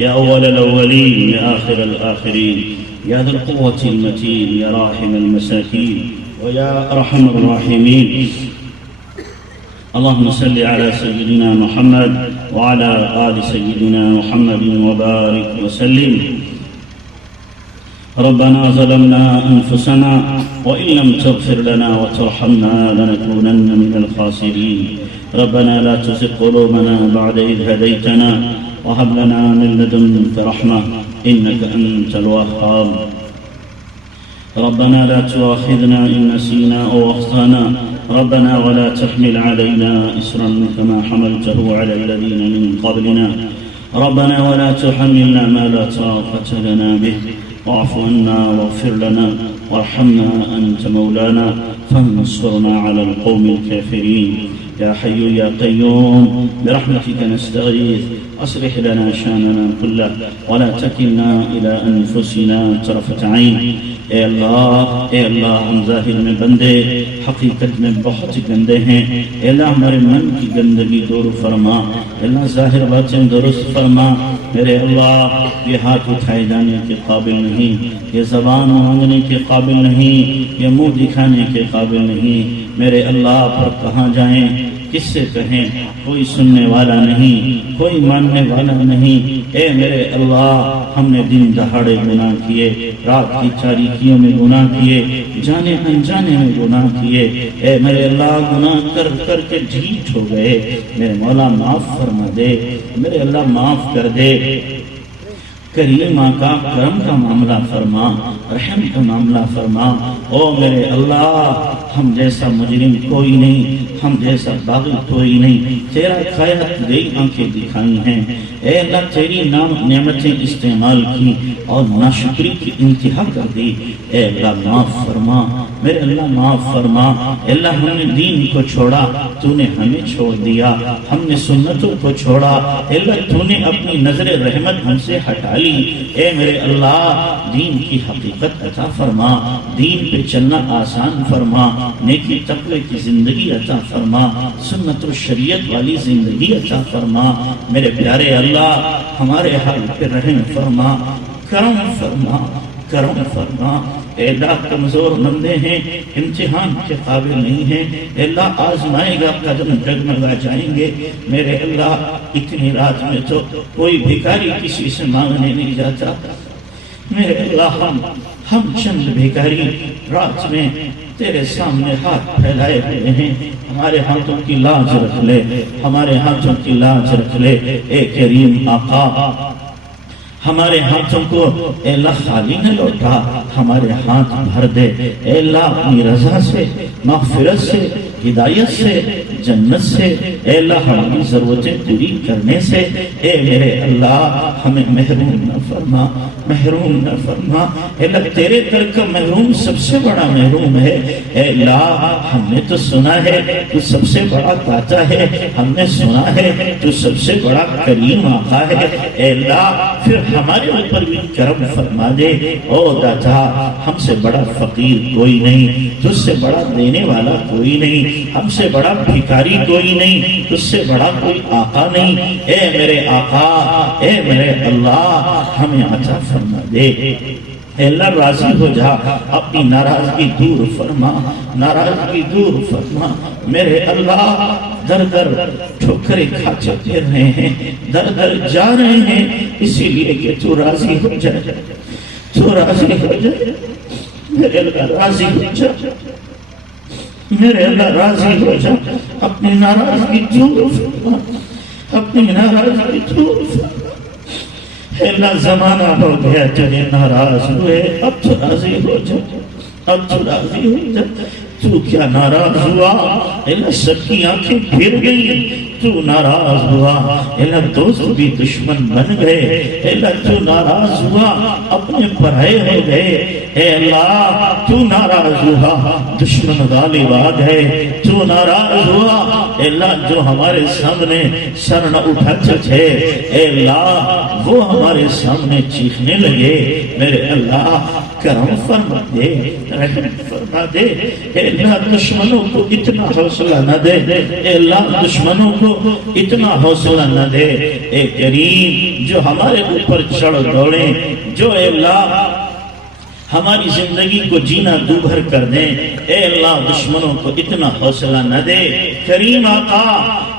يا أول الأولين يا آخر الآخرين، يا ذا القوة المتين، يا راحم المساكين ويا أرحم الراحمين، اللهم صل على سيدنا محمد وعلى آل سيدنا محمد وبارك وسلم۔ ربنا ظلمنا أنفسنا وإن لم تغفر لنا وترحمنا لنكونن من الخاسرين، ربنا لا تزغ قلوبنا بعد إذ هديتنا وهب لنا من لدنك رحمة إنك أنت الوهاب، ربنا لا تؤاخذنا إن نسينا أو أخطأنا، ربنا ولا تحمل علينا إصرا كما حملته على الذين من قبلنا، ربنا ولا تحملنا ما لا طاقة لنا به، واعف عنا واغفر لنا وارحمنا أنت مولانا فانصرنا على القوم الكافرين، يا حي يا قيوم برحمتك نستغيث، أصلح لنا شأننا كله ولا تكلنا إلى أنفسنا طرفة عين۔ اے اللہ ہم ظاہر میں بندے، حقیقت میں بہت گندے ہیں، اے اللہ ہمارے من کی گندگی دور فرما، اے اللہ ظاہر باطن درست فرما، میرے اللہ یہ ہاتھ اٹھائے جانے کے قابل نہیں، یہ زبان مانگنے کے قابل نہیں، یہ منہ دکھانے کے قابل نہیں، میرے اللہ پر کہاں جائیں، کس سے کہیں، کوئی سننے والا نہیں، کوئی ماننے والا نہیں، اے میرے اللہ ہم نے دن دہاڑے گناہ کیے، رات کی تاریکیوں میں گناہ کیے، جانے انجانے میں گناہ کیے، اے میرے اللہ گناہ کر کر کے ڈھیٹ ہو گئے، میرے مولا معاف فرما دے، میرے اللہ معاف کر دے، کریم آقا کرم کا معاملہ فرما، رحم کا معاملہ فرما، او میرے اللہ ہم جیسا مجرم کوئی نہیں، ہم جیسا باغی کوئی نہیں، تیرا کھایا گئی آنکھیں دکھائی ہیں، اے اللہ تیری نعمتیں استعمال کی اور ناشکری کی انتہا کر دی، اے اللہ معاف فرما، میرے اللہ معاف فرما، اے اللہ ہم نے دین کو چھوڑا، تو نے ہمیں چھوڑ دیا، ہم نے سنتوں کو چھوڑا، اے اللہ تو نے اپنی نظر رحمت ہم سے ہٹا لی، اے میرے اللہ دین کی حقیقت عطا فرما، دین پہ چلنا آسان فرما، نیکی تقوی کی زندگی عطا فرما، سنت و شریعت والی زندگی عطا فرما، میرے پیارے اللہ ہمارے حال پہ رحم فرما، کرم فرما، کرم فرما، اے اللہ کمزور بندے ہیں، امتحان کے قابل نہیں ہیں، اے اللہ آزمائے گا قدم ڈگمگا جائیں گے، میرے اللہ اتنی رات میں تو کوئی بھیکاری کسی سے مانگنے نہیں جاتا، میرے اللہ ہم چند بھیکاری رات میں تیرے سامنے ہاتھ پھیلائے ہوئے ہیں، ہمارے ہاتھوں کی لاج رکھ لے، ہمارے ہاتھوں کی لاج رکھ لے، اے کریم آقا ہمارے ہاتھوں کو اے اللہ خالی نہ لوٹا، ہمارے ہاتھ بھر دے اے اللہ اپنی رضا سے، مغفرت سے، ہدایت سے، جنت سے، اے اللہ ہماری ضرورتیں پوری کرنے سے، اے میرے اللہ ہمیں محروم نہ فرما، محروم نہ فرما۔ اے اللہ تیرے در کا محروم سب سے بڑا محروم ہے، اے اللہ ہم نے تو سنا ہے تو سب سے بڑا داتا ہے، ہم نے سنا ہے تو سب سے بڑا کریم آقا ہے، اے اللہ پھر ہمارے اوپر بھی کرم فرما دے۔ او داتا ہم سے بڑا فقیر کوئی نہیں، تجھ سے بڑا دینے والا کوئی نہیں، ہم سے بڑا بھکاری کوئی نہیں، تجھ سے بڑا کوئی آقا نہیں، اے میرے آقا، اے میرے اللہ ہمیں عطا فرما دے۔ اے اللہ راضی ہو جا، اپنی ناراضگی دور فرما، ناراضگی دور فرما۔ میرے اللہ در در ٹھوکریں کھا چکے رہے ہیں، در در جا رہے ہیں، اسی لیے کہ تو راضی ہو جائے، تو راضی ہو جائے، میرے اللہ راضی ہو جائے، میرے اللہ راضی ہو جا، اپنی ناراضگی دور فرما، اپنی ناراضگی دور فرما۔ اے اللہ زمانہ ہو گیا تجھے ناراض ہوئے، اب تو راضی ہو جا، اب تو راضی ہو جا۔ تو کیا ناراض ہوا؟ اے اللہ سب کی آنکھیں پھر گئی، تو ناراض ہوا، اے اللہ دوست بھی دشمن بن گئے، اے اللہ تو ناراض ہوا، اپنے پرائے ہو گئے، اے اللہ تو ناراض ہوا، دشمن غالب آ گئے، تو ناراض ہوا، اے اللہ جو ہمارے سامنے سر نہ اٹھاتے تھے، اے اللہ وہ ہمارے سامنے چیخنے لگے، میرے اللہ کرم فرما دے، رحم فرما دے، اے اللہ دشمنوں کو اتنا حوصلہ نہ دے، اے اللہ دشمنوں کو اتنا حوصلہ نہ دے، اے کریم جو ہمارے اوپر چڑھ دوڑے، جو اے اللہ ہماری زندگی کو جینا دوبھر کر دیں، اے اللہ دشمنوں کو اتنا حوصلہ نہ دے۔ کریم آقا،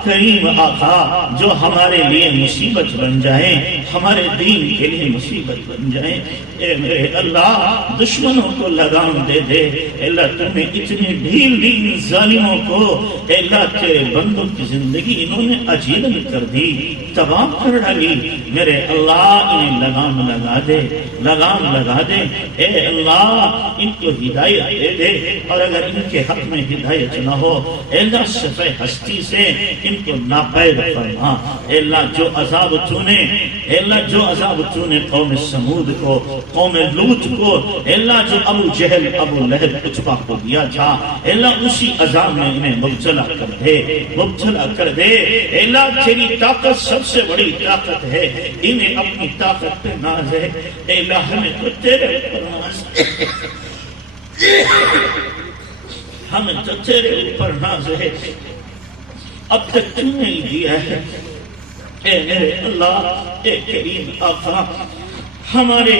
کریم آقا جو ہمارے لیے مصیبت بن جائیں، ہمارے دین کے لیے مصیبت بن جائیں، اے میرے اللہ دشمنوں کو لگام دے دے، اے اللہ تم نے اتنی ڈھیل دی ان ظالموں کو، اے اللہ تیرے بندوں کی زندگی انہوں نے اجیرن کر دی، تباہ کر ڈالی، میرے اللہ انہیں لگام لگا دے، لگام لگا دے، اے اللہ ان کو ہدایت دے دے، اور اگر ان کے حق میں ہدایت نہ ہو اے اللہ صفحہ ہستی سے ان کو ناپید فرما، اے اللہ جو عذاب تو نے، اے اللہ جو عذاب تو نے قوم سمود کو، قوم لوط کو، اے اللہ جو ابو جہل ابو لہب عتبہ کو دیا تھا، اے اللہ اسی عذاب میں انہیں مبتلا کر دے، مبتلا کر دے، اے اللہ تیری طاقت سب سے بڑی طاقت ہے، انہیں اپنی طاقت پہ ناز ہے، اے اللہ ہمیں تو تیرے اوپر ناز ہمیں تو تیرے اوپر ناز ہے، اب تک تو نہیں دیا ہے، اے میرے اللہ، اے کریم آقا ہمارے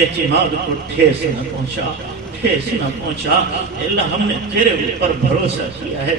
اعتماد کو ٹھیس نہ پہنچا، ٹھیس نہ پہنچا، اے اللہ ہم نے تیرے اوپر بھروسہ کیا ہے،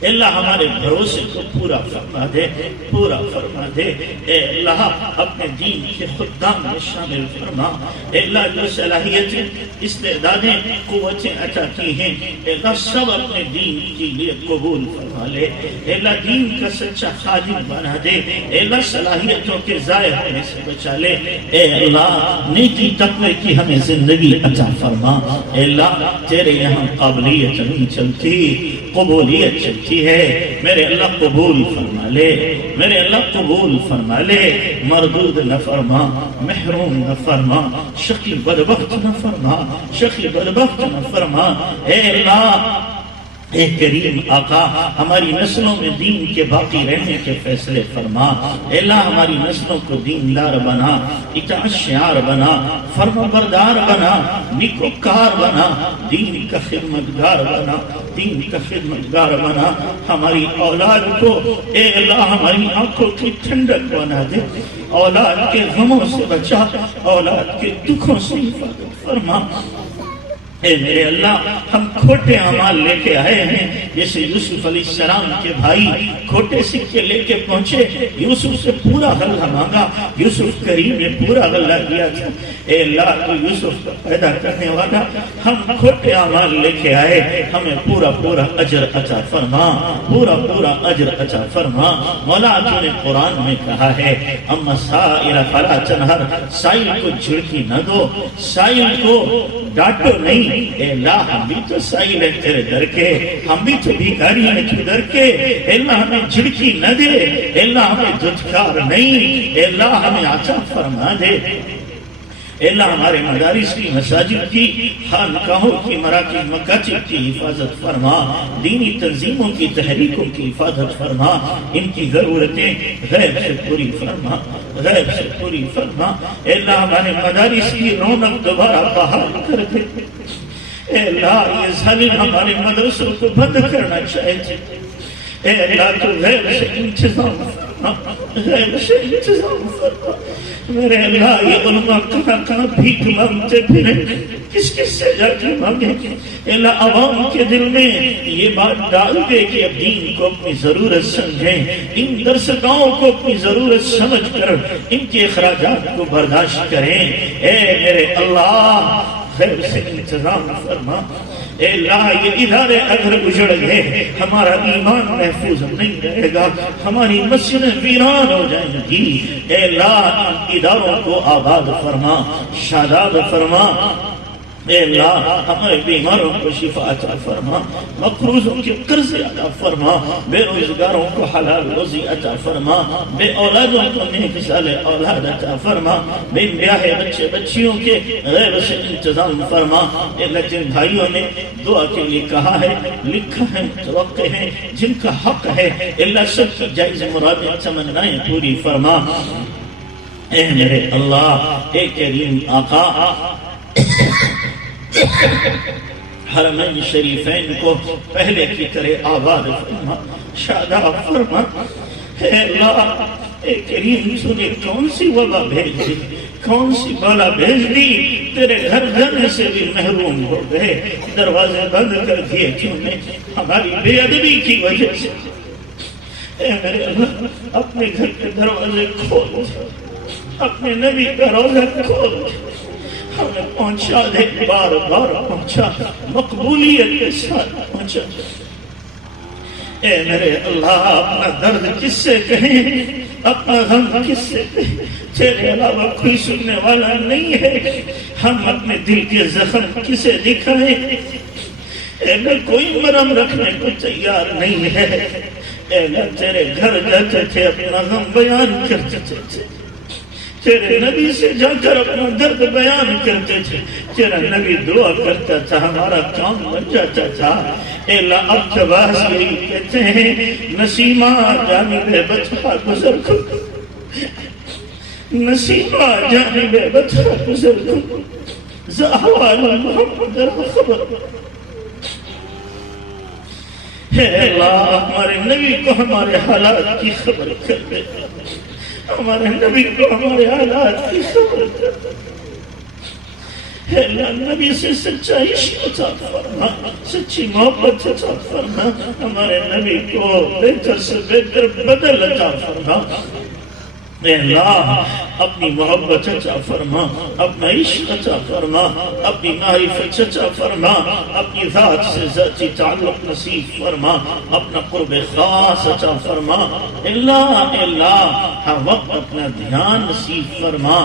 اے اللہ ہمارے بھروسے کو پورا فرما دے، پورا فرما دے، اے اللہ اپنے دین کے خدام میں شامل فرما، اے اللہ جو صلاحیتیں استعدادیں قوتیں عطا کی ہیں، اے اللہ سب اپنے دین کے لیے قبول فرما لے، اے اللہ دین کا سچا خادم بنا دے، اے اللہ صلاحیتوں کے ضائع ہونے سے بچا لے، اے اللہ نیکی تقوی کی ہمیں زندگی عطا فرما، اے اللہ تیرے یہاں قابلیت نہیں چلتی، قبولیت چلتی ہے، میرے اللہ قبول فرما لے، میرے اللہ قبول فرما لے، مردود نہ فرما، محروم نہ فرما، شقی بدبخت نہ فرما، شقی بدبخت نہ فرما، اے اللہ اے کریم آقا ہماری نسلوں میں دین کے باقی رہنے کے فیصلے فرما، اے اللہ ہماری نسلوں کو دین دار بنا، اطاعت شعار بنا، فرما بردار بنا، نیکوکار بنا، دین کا خدمتگار بنا، دین کا خدمتگار بنا، ہماری اولاد کو اے اللہ ہماری آنکھوں کی ٹھنڈک بنا دے، اولاد کے غموں سے بچا، اولاد کے دکھوں سے حفاظت فرما، اے میرے اللہ ہم کھوٹے اعمال لے کے آئے ہیں، جیسے یوسف علیہ السلام کے بھائی کھوٹے سکے لے کے پہنچے، یوسف سے پورا غلہ مانگا، یوسف کریم نے پورا غلہ دیا تھا۔ اے اللہ تو یوسف کو پیدا کرنے والا، ہم کھوٹے اعمال لے کے آئے، ہمیں پورا پورا اجر عطا فرما، پورا پورا اجر عطا فرما۔ مولا تو نے قرآن میں کہا ہے اما سائل فلا تنہر، سائل کو جھڑکی نہ دو، سائل کو ڈانٹو نہیں۔ اے اللہ ہم بھی تو سائل ہے تیرے در کے، ہم بھی تو بھیکاری ہیں تو در کے، اے اللہ ہمیں جھڑکی نہ دے، اے اللہ ہمیں دھتکار نہیں، اے اللہ ہمیں عطا فرما دے۔ اے اللہ ہمارے مدارس کی، مساجد کی، خانقاہوں کی، مراکز مکاتب کی حفاظت فرما، دینی تنظیموں کی تحریکوں کی حفاظت فرما، ان کی ضرورتیں غیب سے پوری فرما، غیب سے پوری فرما۔ اے اللہ ہمارے مدارس کی رونق دوبارہ بحال کر دے۔ اے اللہ یہ ظالم ہمارے مدرسوں کو بند کرنا چاہتے، اے اللہ تو غیب سے انتظام فرما، غیب سے انتظام فرما۔ میرے اللہ یہ علماء کہاں کہاں بھیک مانگتے پھریں، کس کس سے جا کے مانگیں۔ اے اللہ عوام کے دل میں یہ بات ڈال دے کہ اب دین کو اپنی ضرورت سمجھیں، ان درسگاہوں کو اپنی ضرورت سمجھ کر ان کے اخراجات کو برداشت کریں۔ اے میرے اللہ خیر سے انتظام فرما۔ اے اللہ یہ ادارے اگر اجڑ گئے ہمارا ایمان محفوظ نہیں رہے گا، ہماری مسجدیں ویران ہو جائیں گی۔ اے اللہ ان اداروں کو آباد فرما، شاداب فرما۔ اے اللہ ہمارے بیماروں کو شفا عطا فرما، مقروضوں کے قرض عطا فرما، بے روزگاروں کو حلال روزی عطا فرما، بے اولادوں کو نیک سال اولاد عطا فرما، بے بیاہ بچے بچیوں کے غیر سے انتظام فرما۔ اے اللہ جن بھائیوں نے دعا کے لیے کہا ہے، لکھا ہے، متوقع ہیں، جن کا حق ہے، اللہ سب کی جائز مرادیں تمنائیں پوری فرما۔ اے میرے اللہ اے کریم آقا حرمین شریفین کو پہلے کی طرح آباد فرما، شاداب فرما۔ اے اللہ اے کریم تو نے کون سی وبا بھیج دی، کون سی بالا بھیج دی، تیرے گھر جانے سے بھی محروم ہو گئے، دروازے بند کر دیے کیوں نے؟ ہماری بے ادبی کی وجہ سے۔ اے میرے اللہ اپنے گھر کے دروازے کھول دے، اپنے نبی کا روزہ کھول دے، ہمیں پہنچا دے، بار بار پہنچا، مقبولیت کے ساتھ پہنچا۔ اے میرے اللہ اپنا درد کس سے کہیں، اپنا غم کس سے کہیں، تیرے علاوہ کوئی سننے والا نہیں ہے۔ ہم اپنے دل کے زخم کسے دکھائیں، اے اللہ کوئی مرہم رکھنے کو تیار نہیں ہے۔ اے اللہ تیرے گھر جاتے تھے اپنا غم بیان کرتے تھے، تیرے نبی سے جا کر اپنا درد بیان کرتے تھے، تیرا نبی دعا کرتا تھا، ہمارا کام بن جاتا تھا۔ اے اللہ اب جواز یہی کہتے ہیں، نسیمہ جانب بچہ گزر کو، نسیمہ جانب بچہ گزر کو، زہوال محمد خبر۔ اے اللہ ہمارے نبی کو ہمارے حالات کی خبر کر دے، ہمارے نبی کو ہمارے حالات کی خبر کر۔ اے اللہ نبی سے سچا عشق عطا فرما، سچی محبت عطا فرما، ہمارے نبی کو بہتر سے بہتر بدل عطا فرما۔ اے اللہ اپنی محبت عطا فرما، اپنا عشق عطا فرما، اپنی معرفت عطا فرما، اپنی ذات سے ذاتی تعلق نصیب فرما، اپنا قرب خاص عطا فرما۔ اللہ اللہ ہر وقت اپنا دھیان نصیب فرما،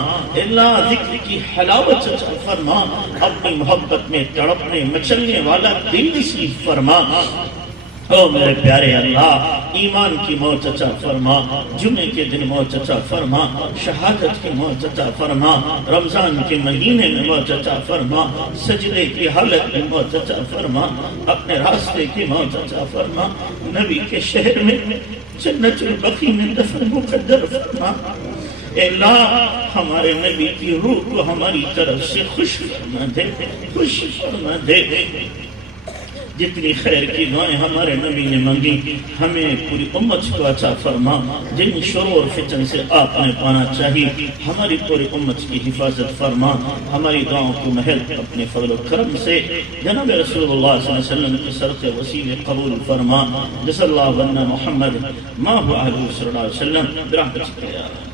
اللہ ذکر کی حلاوت عطا فرما، اپنی محبت میں تڑپنے مچلنے والا دل نصیب فرما۔ او میرے پیارے اللہ ایمان کی موت عطا فرما، جمعے کے دن موت عطا فرما، شہادت کی موت عطا فرما، رمضان کے مہینے میں موت عطا فرما، سجدے کی حالت میں موت عطا فرما، اپنے راستے کی موت عطا فرما، نبی کے شہر میں جنت البقیع میں دفن مقدر فرما۔ اے اللہ ہمارے نبی کی روح کو ہماری طرف سے خوش فرما دے، خوش فرما دے۔ جتنی خیر کی دعائیں ہمارے نبی نے مانگی ہمیں پوری امت کو عطا فرما، جن شرور اور فتن سے آپ نے پانا چاہیے ہماری پوری امت کی حفاظت فرما، ہماری دعاؤں کو محل اپنے فضل و کرم سے جناب رسول اللہ صلی اللہ علیہ وسلم کے صدقے وسیلے قبول فرما، جزا اللہ عنا محمد ما هو اهله صلی اللہ علیہ وسلم برحمتک یا